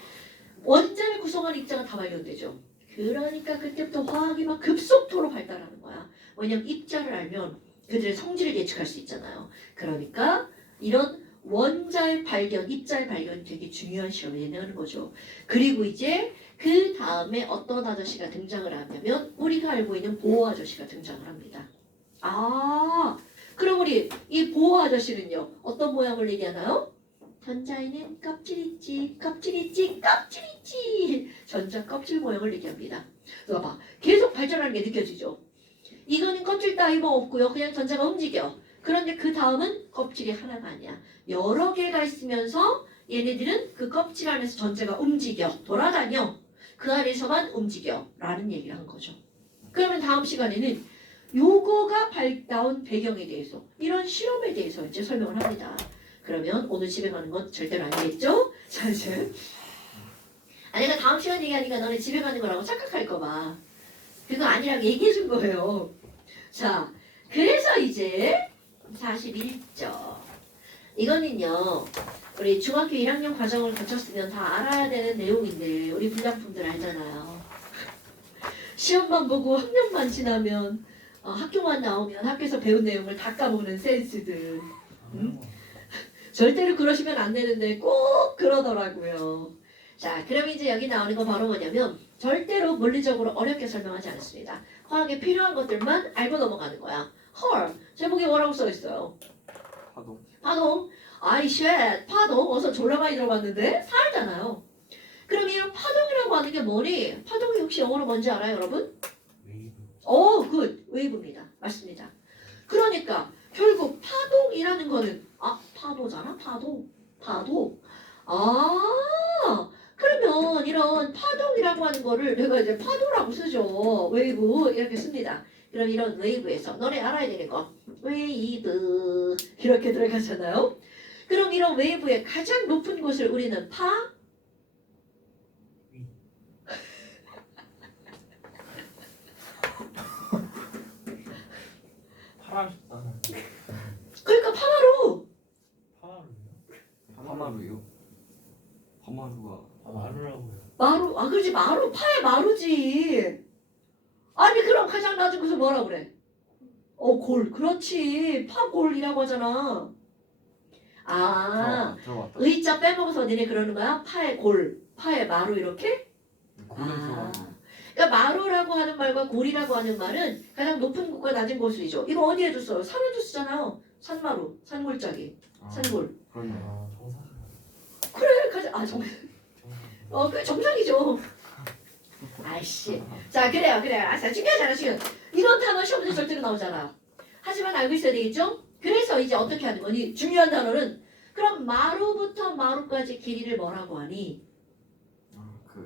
원자를 구성한 입자가 다 발견되죠. 그러니까 그때부터 화학이 막 급속도로 발달하는 거야. 왜냐면 입자를 알면 그들의 성질을 예측할 수 있잖아요. 그러니까 이런 원자의 발견, 입자의 발견이 되게 중요한 실험을 진행하는 거죠. 그리고 이제 그 다음에 어떤 아저씨가 등장을 하냐면 우리가 알고 있는 보호 아저씨가 등장을 합니다. 아, 그럼 우리 이 보호 아저씨는요 어떤 모양을 얘기하나요? 전자에는 껍질 있지, 껍질 있지, 껍질 있지. 전자 껍질 모양을 얘기합니다. 그거 봐, 계속 발전하는 게 느껴지죠. 이거는 껍질 따위가 없고요, 그냥 전자가 움직여. 그런데 그 다음은 껍질이 하나가 아니야. 여러 개가 있으면서 얘네들은 그 껍질 안에서 전자가 움직여, 돌아다녀. 그 안에서만 움직여 라는 얘기를 한 거죠. 그러면 다음 시간에는 요거가 나온 배경에 대해서 이런 실험에 대해서 이제 설명을 합니다. 그러면 오늘 집에 가는 건 절대로 아니겠죠? 자, 이제 내가 다음 시간 얘기하니까 너네 집에 가는 거라고 착각할까 봐. 그거 아니라고 얘기해 준 거예요. 자, 그래서 이제 41점. 이거는요, 우리 중학교 1학년 과정을 거쳤으면 다 알아야 되는 내용인데 우리 불량품들 알잖아요. 시험만 보고 학년만 지나면 학교만 나오면 학교에서 배운 내용을 다 까먹는 센스들. 응? 절대로 그러시면 안 되는데 꼭 그러더라고요. 자, 그럼 이제 여기 나오는 건 바로 뭐냐면 절대로 물리적으로 어렵게 설명하지 않습니다. 화학에 필요한 것들만 알고 넘어가는 거야. 헐, 제목에 뭐라고 써있어요? 파동. 파동. 아이 쉣, 파동. 어서 졸라 많이 들어봤는데 살잖아요. 그럼 이런 파동이라고 하는 게 뭐니? 파동이 혹시 영어로 뭔지 알아요, 여러분? 웨이브. 굿. 웨이브입니다. 맞습니다. 그러니까 결국 파동이라는 거는 파도잖아. 파도. 그러면 이런 파동이라고 하는 거를 내가 이제 파도라고 쓰죠. 웨이브 이렇게 씁니다. 그럼 이런 웨이브에서 너네 알아야 되는 거 웨이브 이렇게 들어가잖아요. 그럼 이런 웨이브의 가장 높은 곳을 우리는 파라셨다는. 그러니까 파마루. 파마루요? 파마루요? 파마루가 마루라고요. 마루. 그렇지 마루. 파의 마루지. 아니 그럼 가장 낮은 곳을 뭐라 그래? 골. 그렇지. 파골이라고 하잖아. 들어봤다. 의자 빼먹어서 니네 그러는 거야? 파의 골, 파의 마루 이렇게? 고는 들어봤다. 그러니까 마루라고 하는 말과 골이라고 하는 말은 가장 높은 곳과 낮은 곳이죠. 이거 어디에도 써요? 산에도 쓰잖아요. 산마루, 산골짜기, 산골. 그렇네. 정상. 그래, 그게 정상이죠. 아이씨. 자, 그래요. 중요하잖아, 지금. 이런 단어 시험에서 절대로 나오잖아요. 하지만 알고 있어야 되겠죠? 그래서 이제 어떻게 하는 거니? 중요한 단어는 그럼 마루부터 마루까지 길이를 뭐라고 하니? 그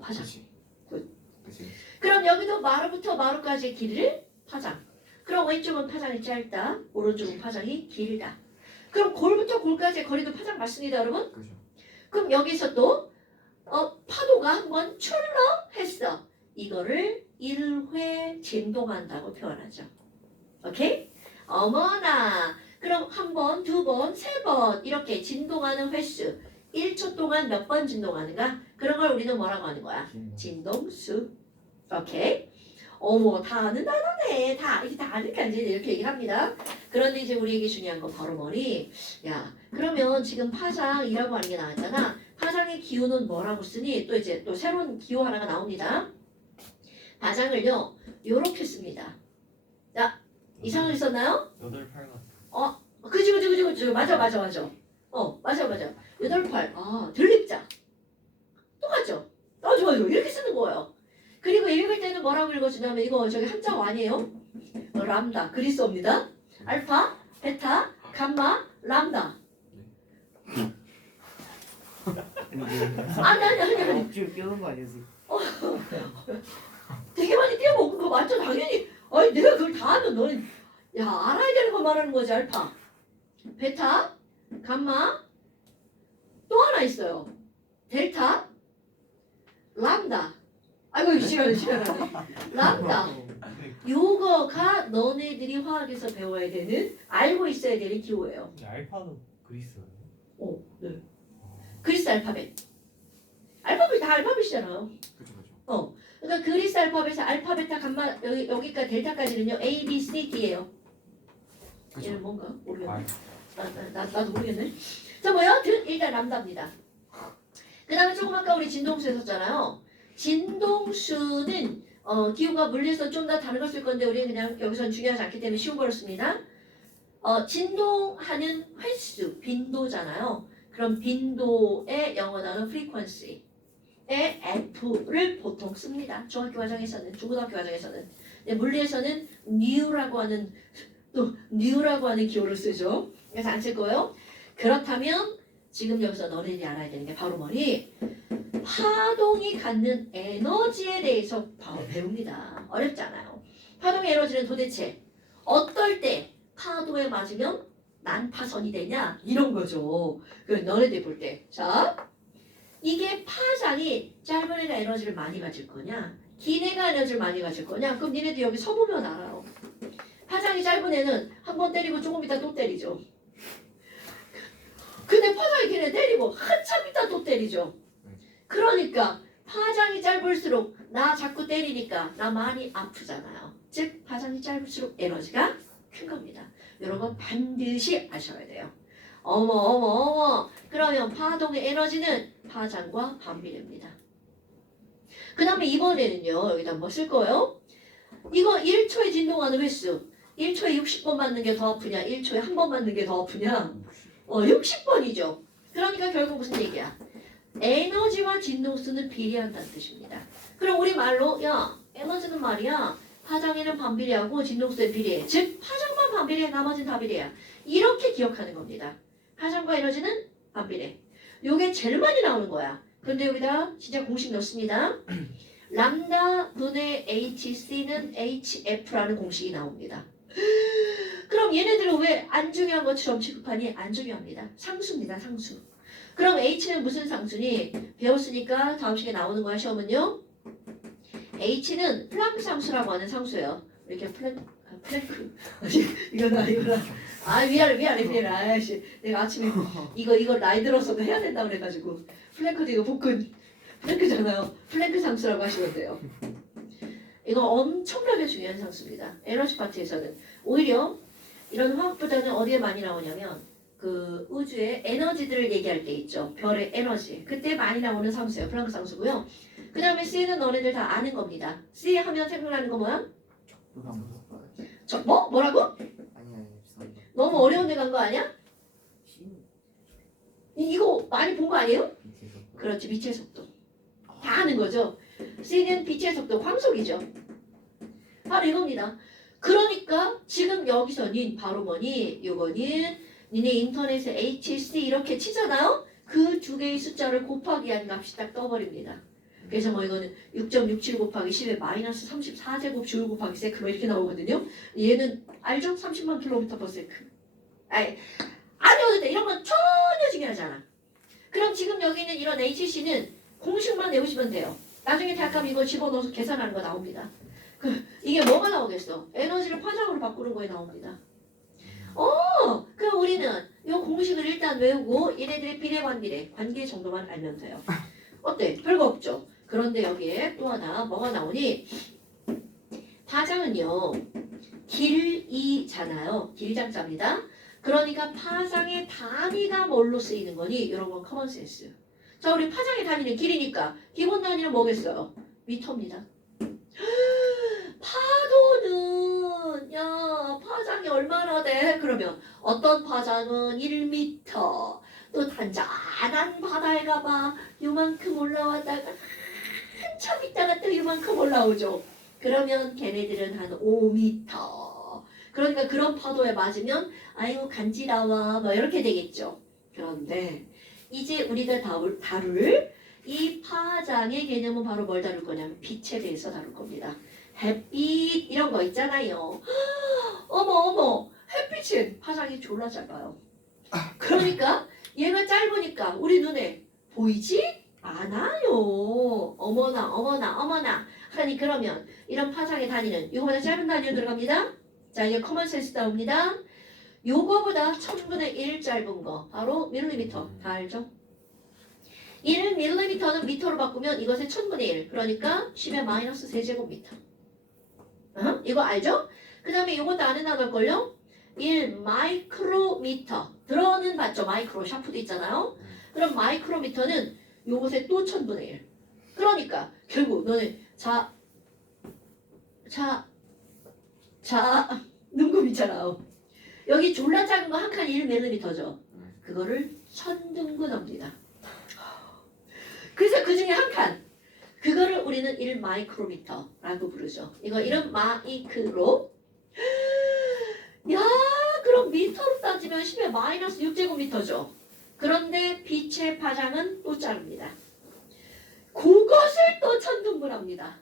파장. 그치. 굿. 그치. 그럼 여기도 마루부터 마루까지의 길이를 파장. 그럼 왼쪽은 파장이 짧다. 오른쪽은 파장이 길다. 그럼 골부터 골까지의 거리도 파장 맞습니다, 여러분? 그죠. 그럼 여기서 또 파도가 한번 출렁했어. 이거를 1회 진동한다고 표현하죠. 오케이? 어머나. 그럼 한 번, 두 번, 세 번 이렇게 진동하는 횟수. 1초 동안 몇 번 진동하는가? 그런 걸 우리는 뭐라고 하는 거야? 진동수. 오케이? 어머, 다 아는 단어네. 이렇게 다 아니까 이제 이렇게 얘기를 합니다. 그런데 이제 우리에게 중요한 건 바로 뭐니? 야, 그러면 지금 파장이라고 하는 게 나왔잖아. 파장의 기호는 뭐라고 쓰니? 또 이제 또 새로운 기호 하나가 나옵니다. 파장을요, 요렇게 씁니다. 자, 이상을 썼나요? 8, 8 같아. 그지. 맞아. 맞아. 8, 8. 들립자. 똑같죠? 좋아요. 이렇게 쓰는 거예요. 그리고 읽을 때는 뭐라고 읽어주냐면 이거 저기 한자어 아니에요? 람다. 그리스어입니다. 알파, 베타, 감마, 람다. 아니. 억지로 끼우는 거 아니었어? 되게 많이 띄워먹은 거 맞죠? 당연히. 아니 내가 그걸 다 하면 너는 알아야 되는 거 말하는 거지. 알파, 베타, 감마, 또 하나 있어요. 델타, 람다. 아이고 이 시간에. 람다. 요거가 너네들이 화학에서 배워야 되는, 알고 있어야 되는 기호예요. 근데 알파도 그리스어예요? 네. 그리스 알파벳. 알파벳 다 알파벳이잖아요. 그죠. 그러니까 그리스 알파벳에서 알파, 베타, 감마 여기까지 델타까지는요 A, B, C, D예요. 얘는 뭔가 모르겠네. 나도 모르겠네. 자 뭐야? 일단 람다입니다. 그 다음에 조금 아까 우리 진동수 했었잖아요. 진동수는 기호가 물리에서 좀 더 다른 걸 쓸 건데 우리는 그냥 여기선 중요하지 않기 때문에 쉬운 걸 씁니다. 진동하는 횟수, 빈도잖아요. 그럼 빈도의 영어 단어 frequency의 F를 보통 씁니다. 중학교 과정에서는, 중고등학교 과정에서는. 물리에서는 new라고 하는 기호를 쓰죠. 그래서 안 쓸 거예요. 그렇다면 지금 여기서 너네들이 알아야 되는 게 바로 뭐니? 파동이 갖는 에너지에 대해서 배웁니다. 어렵잖아요. 파동의 에너지는 도대체 어떨 때 파도에 맞으면 난파선이 되냐? 이런 거죠. 그 너네들이 볼 때. 자, 이게 파장이 짧은 애가 에너지를 많이 가질 거냐? 긴 애가 에너지를 많이 가질 거냐? 그럼 니네들 여기 서보면 알아요. 파장이 짧은 애는 한 번 때리고 조금 있다 또 때리죠. 근데 파장이 긴 애 때리고 한참 있다 또 때리죠. 그러니까 파장이 짧을수록 나 자꾸 때리니까 나 많이 아프잖아요. 즉 파장이 짧을수록 에너지가 큰 겁니다. 이런 건 반드시 아셔야 돼요. 어머. 그러면 파동의 에너지는 파장과 반비례입니다. 그 다음에 이번에는요. 여기다 뭐 쓸 거예요? 이거 1초에 진동하는 횟수. 1초에 60번 맞는 게 더 아프냐? 1초에 한 번 맞는 게 더 아프냐? 60번이죠. 그러니까 결국 무슨 얘기야? 에너지와 진동수는 비례한다는 뜻입니다. 그럼 우리 말로 에너지는 말이야. 파장에는 반비례하고 진동수에 비례해. 즉 파장만 반비례해. 나머지는 다 비례야. 이렇게 기억하는 겁니다. 파장과 에너지는 반비례. 요게 제일 많이 나오는 거야. 그런데 여기다 진짜 공식 넣습니다. 람다 분의 HC는 HF라는 공식이 나옵니다. 그럼 얘네들은 왜 안 중요한 것처럼 취급하니? 안 중요합니다. 상수입니다. 상수. 그럼 H는 무슨 상수니? 배웠으니까 다음 시간에 나오는 거야. 시험은요. H는 플랑크 상수라고 하는 상수예요. 이렇게 플랭크. 이거다. 미안해. 아이씨. 내가 아침에 이거 나이 들어서도 해야 된다고 그래가지고. 플랭크도 이거 복근. 플랭크잖아요. 플랭크 상수라고 하시면 돼요. 이거 엄청나게 중요한 상수입니다. 에너지 파트에서는. 오히려 이런 화학보다는 어디에 많이 나오냐면 그 우주의 에너지들을 얘기할 때 있죠. 별의 에너지. 그때 많이 나오는 상수예요. 플랑크 상수고요. 그 다음에 C는 너네들 다 아는 겁니다. C 하면 생각나는 거 뭐야? 뭐라고? 아니 죄송합니다. 너무 어려운 데 간 거 아니야? 이거 많이 본 거 아니에요? 그렇지. 빛의 속도. 다 아는 거죠. C는 빛의 속도, 광속이죠. 바로 이겁니다. 그러니까 지금 여기서는 바로 뭐니? 요거는 니네 인터넷에 HC 이렇게 치잖아요? 그 두 개의 숫자를 곱하기 한 값이 딱 떠버립니다. 그래서 뭐 이거는 6.67 곱하기 10의 마이너스 34제곱 줄 곱하기 세크 뭐 이렇게 나오거든요. 얘는 알죠? 30만 킬로미터 퍼 세크. 아니 어쨌든 이런 건 전혀 중요하지 않아. 그럼 지금 여기 있는 이런 HC는 공식만 외우시면 돼요. 나중에 대학 가면 이거 집어넣어서 계산하는 거 나옵니다. 이게 뭐가 나오겠어? 에너지를 파장으로 바꾸는 거에 나옵니다. 그럼 우리는 이 공식을 일단 외우고 얘네들의 비례 관비례 관계 정도만 알면 돼요. 어때? 별거 없죠? 그런데 여기에 또 하나 뭐가 나오니? 파장은요 길이잖아요. 길장자입니다. 그러니까 파장의 단위가 뭘로 쓰이는 거니? 이런 건 커먼센스. 자, 우리 파장의 단위는 길이니까 기본 단위는 뭐겠어요? 미터입니다. 파도는 야 파장이 얼마나 돼? 그러면 어떤 파장은 1m 또 단짠한 바다에 가봐 요만큼 올라왔다가 한참 있다가 또 요만큼 올라오죠. 그러면 걔네들은 한 5m. 그러니까 그런 파도에 맞으면 아이고 간지러워 뭐 이렇게 되겠죠. 그런데 이제 우리가 다룰 이 파장의 개념은 바로 뭘 다룰 거냐면 빛에 대해서 다룰 겁니다. 햇빛 이런 거 있잖아요. 어머 햇빛은 파장이 졸라 짧아요. 그러니까 얘가 짧으니까 우리 눈에 보이지 않아요. 어머나 하니 그러면 이런 파장의 단위는 이거보다 짧은 단위로 들어갑니다. 자 이제 커먼센스 나옵니다. 요거보다 1000분의 1 짧은 거 바로 밀리미터 다 알죠? 1mm는 미터로 바꾸면 이것의 1000분의 1 그러니까 10의 마이너스 3제곱미터. 이거 알죠? 그 다음에 이것도 안에 나갈걸요? 1 마이크로미터 들어는 봤죠? 마이크로 샤프도 있잖아요. 그럼 마이크로미터는 요것의 또 1000분의 1 그러니까 결국 너는 자 눈금 있잖아요. 여기 졸라 작은 거 한 칸 1mm죠. 그거를 1000등분 합니다. 그래서 그 중에 한 칸 그거를 우리는 1 마이크로미터라고 부르죠. 이거 이름 마이크로. 야 그럼 미터로 따지면 10의 마이너스 6제곱미터죠. 그런데 빛의 파장은 또 자릅니다. 그것을 또 1000등분 합니다.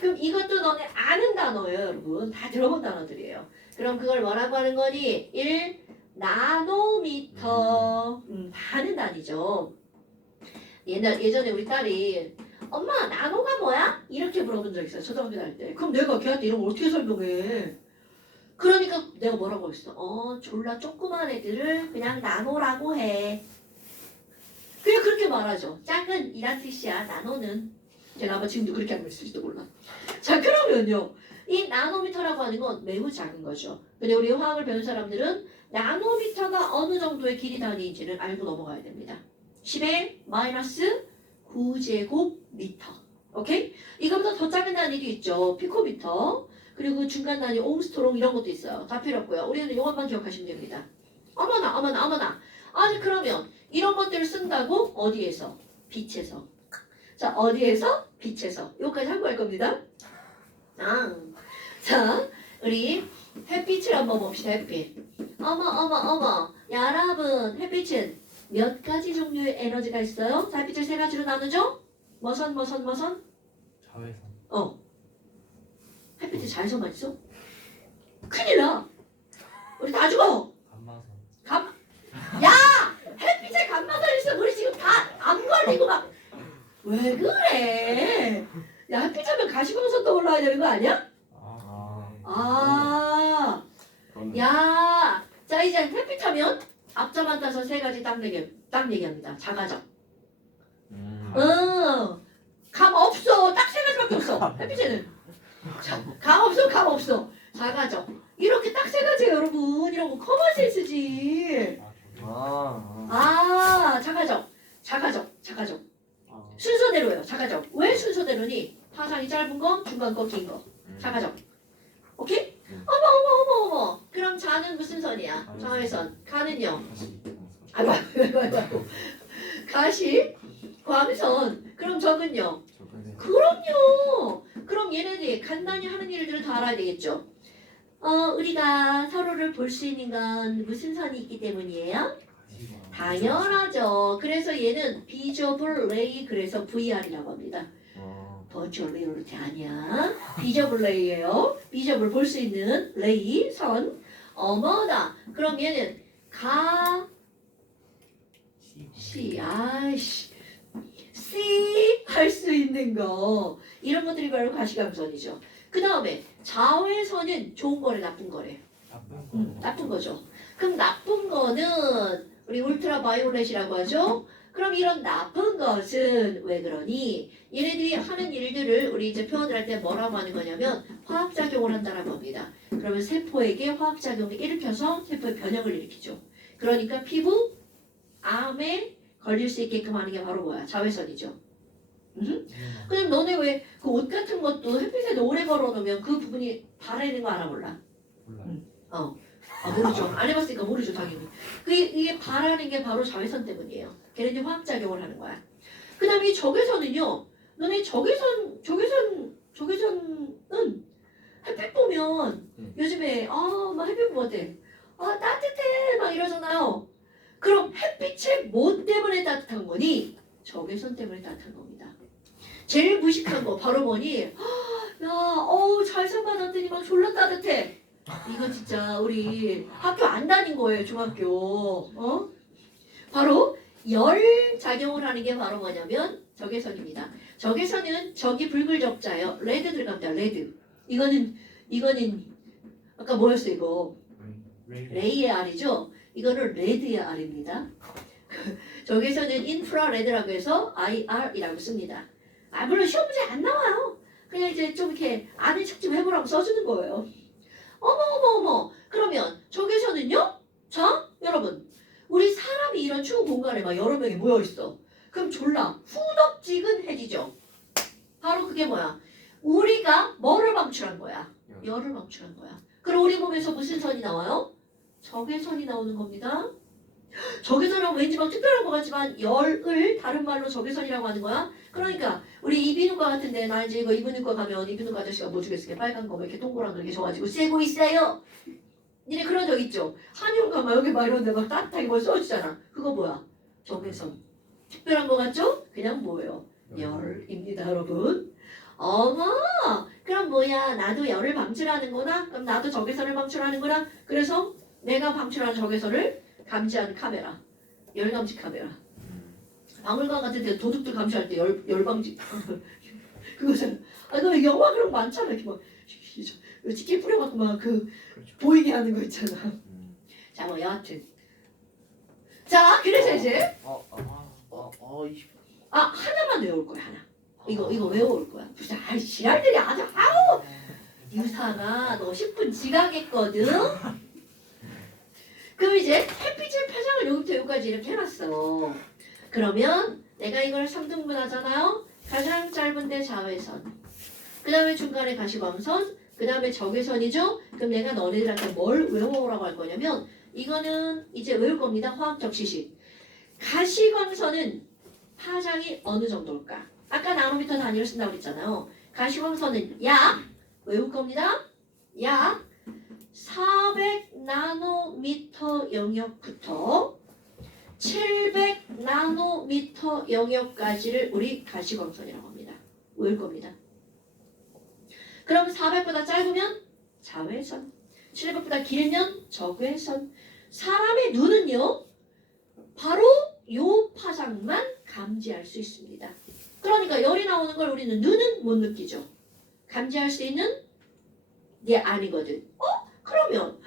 그럼 이것도 너네 아는 단어예요 여러분. 다 들어본 단어들이에요. 그럼 그걸 뭐라고 하는 거니? 1 나노미터. 다 아는 단위죠. 예전에 우리 딸이 엄마 나노가 뭐야? 이렇게 물어본 적 있어요. 초등학교 다닐 때. 그럼 내가 걔한테 이런 걸 어떻게 설명해? 그러니까 내가 뭐라고 했어? 졸라 조그만 애들을 그냥 나노라고 해. 그냥 그렇게 말하죠. 작은 이란 뜻이야. 나노는. 제가 아마 지금도 그렇게 하고 있을지도 몰라. 자 그러면요. 이 나노미터라고 하는 건 매우 작은 거죠. 근데 우리 화학을 배운 사람들은 나노미터가 어느 정도의 길이 단위인지를 알고 넘어가야 됩니다. 10의 마이너스 9제곱미터. 오케이? 이거보다 더 작은 단위도 있죠. 피코미터. 그리고 중간 단위 옹스트롱 이런 것도 있어요. 다 필요 없고요. 우리는 이것만 기억하시면 됩니다. 어머나. 아니 그러면 이런 것들을 쓴다고 어디에서? 빛에서. 자 어디에서? 빛에서. 여기까지 한 거 할 겁니다. 자 우리 햇빛을 한번 봅시다. 햇빛. 어머. 여러분 햇빛은 몇 가지 종류의 에너지가 있어요? 자 햇빛을 세 가지로 나누죠? 머선? 자외선. 햇빛에 자외선만 있어? 큰일 나. 우리 다 죽어. 감마선. 햇빛에 감마선 있어. 우리 지금 다 안 걸리고 막. 왜 그래? 야 햇빛하면 가시광선 떠올라야 되는 거 아니야? 야. 자 이제 햇빛하면 앞자만 따서 세 가지 딱 얘기합니다. 자가적. 감 없어. 딱 세 가지밖에 없어. 햇빛에는. 감 없어. 자가적. 이렇게 딱 세 가지예요, 여러분. 이런 거 커먼센스지. 자가적. 순서대로예요. 자가적. 왜 순서대로니? 파장이 짧은 거, 중간 거, 긴 거. 자가적. 오케이? 어머. 그럼 자는 무슨 선이야? 자외선. 가는요? 가시, 광선. 그럼 적은요? 그럼요. 그럼 얘네들이 간단히 하는 일들을 다 알아야 되겠죠. 우리가 서로를 볼 수 있는 건 무슨 선이 있기 때문이에요? 가시광. 당연하죠. 그래서 얘는 비저블 레이 그래서 VR이라고 합니다. 버추얼 리얼리티 아니야. 비저블 레이예요. 비저블 볼 수 있는 레이 선. 어머나. 그럼 얘는 C 할 수 있는 거 이런 것들이 바로 가시광선이죠. 그 다음에 자외선은 좋은 거래 나쁜 거래? 나쁜 거죠. 그럼 나쁜 거는 우리 울트라 바이올렛이라고 하죠. 그럼 이런 나쁜 것은 왜 그러니? 얘네들이 하는 일들을 우리 이제 표현을 할 때 뭐라고 하는 거냐면 화학작용을 한다라고 합니다. 그러면 세포에게 화학작용을 일으켜서 세포의 변형을 일으키죠. 그러니까 피부, 암에 걸릴 수 있게끔 하는 게 바로 뭐야? 자외선이죠. 그럼 너네 왜 그 옷 같은 것도 햇빛에 오래 걸어놓으면 그 부분이 발해있는 거 알아 몰라? 몰라요. 모르죠. 안 해봤으니까 모르죠 당연히. 이게 발하는 게 바로 자외선 때문이에요. 걔네들이 화학작용을 하는 거야. 그 다음에 이 적외선은요. 너네 적외선은 햇빛 보면 요즘에 막 햇빛 보면 어때? 따뜻해 막 이러잖아요. 그럼 햇빛의 뭐 때문에 따뜻한 거니? 적외선 때문에 따뜻한 겁니다. 제일 무식한 거 바로 뭐니? 잘선 받았더니 막 졸라 따뜻해. 이거 진짜 우리 학교 안 다닌 거예요 중학교. 바로 열 작용을 하는 게 바로 뭐냐면 적외선입니다. 적외선은 적이 붉을 적자예요. 레드 들어갑니다. 레드. 이거는 아까 뭐였어 이거? 레이의 R이죠. 이거는 레드의 R입니다. 적외선은 인프라레드라고 해서 IR이라고 씁니다. 물론 시험 문제 안 나와요. 그냥 이제 좀 이렇게 아는 척 좀 해보라고 써주는 거예요. 어머. 그러면 적외선은요? 자, 여러분. 우리 사람이 이런 추운 공간에 막 여러 명이 모여있어. 그럼 졸라 후덥지근해지죠. 바로 그게 뭐야? 우리가 뭐를 방출한 거야? 열을 방출한 거야. 그럼 우리 몸에서 무슨 선이 나와요? 적외선이 나오는 겁니다. 적외선은 왠지 막 특별한 것 같지만 열을 다른 말로 적외선이라고 하는 거야. 그러니까 우리 이비인후과 같은데 나 이제 이거 이비인후과 가면 이비인후과 아저씨가 뭐 주겠을게? 빨간 거 뭐 이렇게 동그란 거 이렇게 줘가지고 쐬고 있어요. 니네 그런 적 있죠? 한의원가 막 여기 막 이런데 막 따뜻하게 뭐 써주잖아. 그거 뭐야? 적외선. 특별한 거 같죠? 그냥 뭐예요? 열입니다 여러분. 어머 그럼 뭐야 나도 열을 방출하는구나. 그럼 나도 적외선을 방출하는구나. 그래서 내가 방출하는 적외선을 감지하는 카메라. 열감지 카메라. 박물관 같은 데 도둑들 감시할 때 열방지 그거잖아. 그 영화 그런 거 많잖아. 이렇게 막 치킨 뿌려갖고 막 그렇죠. 보이게 하는 거 있잖아. 자, 뭐 여하튼. 자, 그래서 이제 하나만 외울 거야 하나. 이거 외워올 거야. 무슨 지랄들이 아주 유사가 너 10분 지각했거든. 그럼 이제 햇빛의 파장을 여기부터 여기까지 이렇게 해놨어. 그러면 내가 이걸 3등분 하잖아요. 가장 짧은데 자외선. 그 다음에 중간에 가시광선. 그 다음에 적외선이죠. 그럼 내가 너네들한테 뭘 외워오라고 할 거냐면 이거는 이제 외울 겁니다. 화학적 지식. 가시광선은 파장이 어느 정도일까? 아까 나노미터 단위로 쓴다고 그랬잖아요. 가시광선은 약 외울 겁니다. 약 400 나노미터 영역부터 700 나노미터 영역까지를 우리 가시광선이라고 합니다. 외울 겁니다. 그럼 400보다 짧으면 자외선, 700보다 길면 적외선. 사람의 눈은요, 바로 요 파장만 감지할 수 있습니다. 그러니까 열이 나오는 걸 우리는 눈은 못 느끼죠. 감지할 수 있는 게 아니거든. 그러면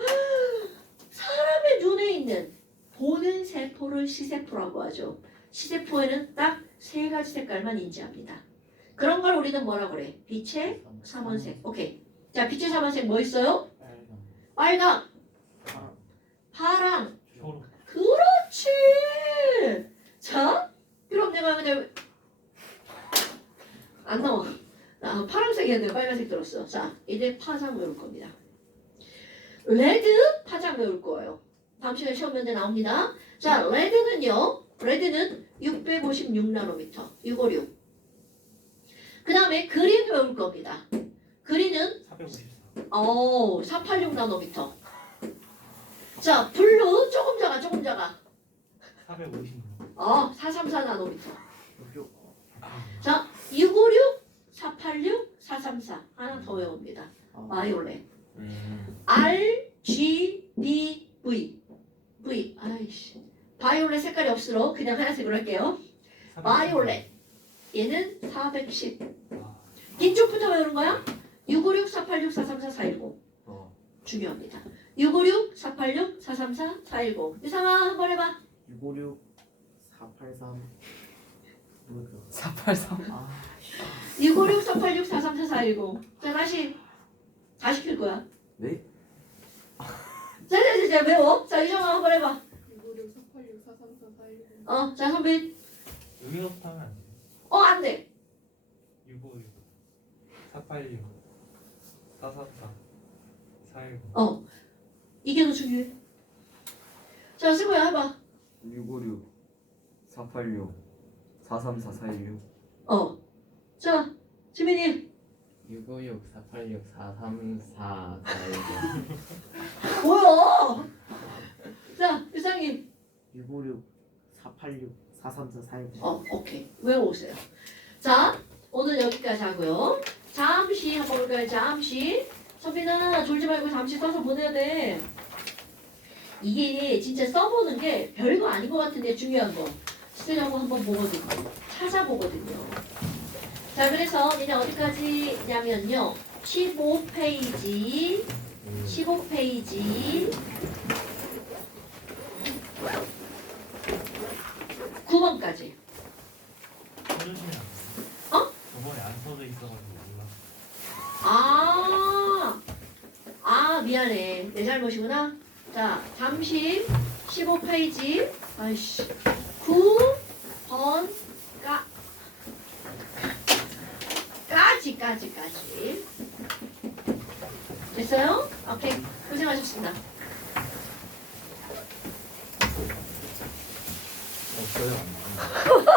사람의 눈에 있는 보는 세포를 시세포라고 하죠. 시세포에는 딱 3가지 색깔만 인지합니다. 그런 걸 우리는 뭐라 그래? 빛의 삼원색. 오케이. 자, 빛의 삼원색 뭐 있어요? 빨강, 파랑. 그렇지. 자, 그럼 내가 그냥 안 나와. 파란색이었는데 빨간색 들었어. 자, 이제 파장 외울 겁니다. 레드 파장 외울 거예요. 다음 시간에 시험 문제 나옵니다. 자, 레드는요. 레드는 656나노미터. 656. 그 다음에 그린 외울 겁니다. 그린은 454. 486 나노미터. 자, 블루 조금 작아, 조금 작아. 450. 434 나노미터. 여기 자, 656, 486, 434. 하나 더 외웁니다. 아, 바이올렛. RGBV. V. 아이씨. 바이올렛 색깔이 없으로 그냥 하얀색으로 할게요. 바이올렛. 얘는 410. 긴 쪽부터 외우는 거야? 656, 486, 434, 410. 중요합니다. 656, 486, 434, 410. 유상아 한번 해봐. 656 483 뭐야? 483. 아, 656, 486, 434, 410. 자, 다시 시킬 거야. 네? 자, 외워. 자, 유정아 한번 해봐. 656, 486, 434, 410. 자, 선배. 여기서부터 하면 안 돼. 안 돼. 656, 486, 434, 410. 이게 더 중요해. 자, 승우야 해봐. 656 486 434 416. 자, 지민이. 656, 486, 434, 410. 뭐야? 자, 유상이. 656 486 434 410 오케이. 외워오세요. 자, 오늘 여기까지 하고요. 잠시 한번 볼까요? 잠시. 선빈아, 졸지 말고 잠시 써서 보내야 돼. 이게 진짜 써보는 게 별거 아닌 것 같은데 중요한 거. 쓰려고 한번 보거든요. 찾아보거든요. 자, 그래서 니네 어디까지냐면요. 15페이지. 15페이지. 9번까지. 써주시면 안 돼. 저번에 안 써져 있어가지고 몰라. 미안해. 내 잘못이구나. 자, 잠시 15페이지. 아이씨. 9번 까지. 됐어요? 오케이. 고생하셨습니다. 없어요.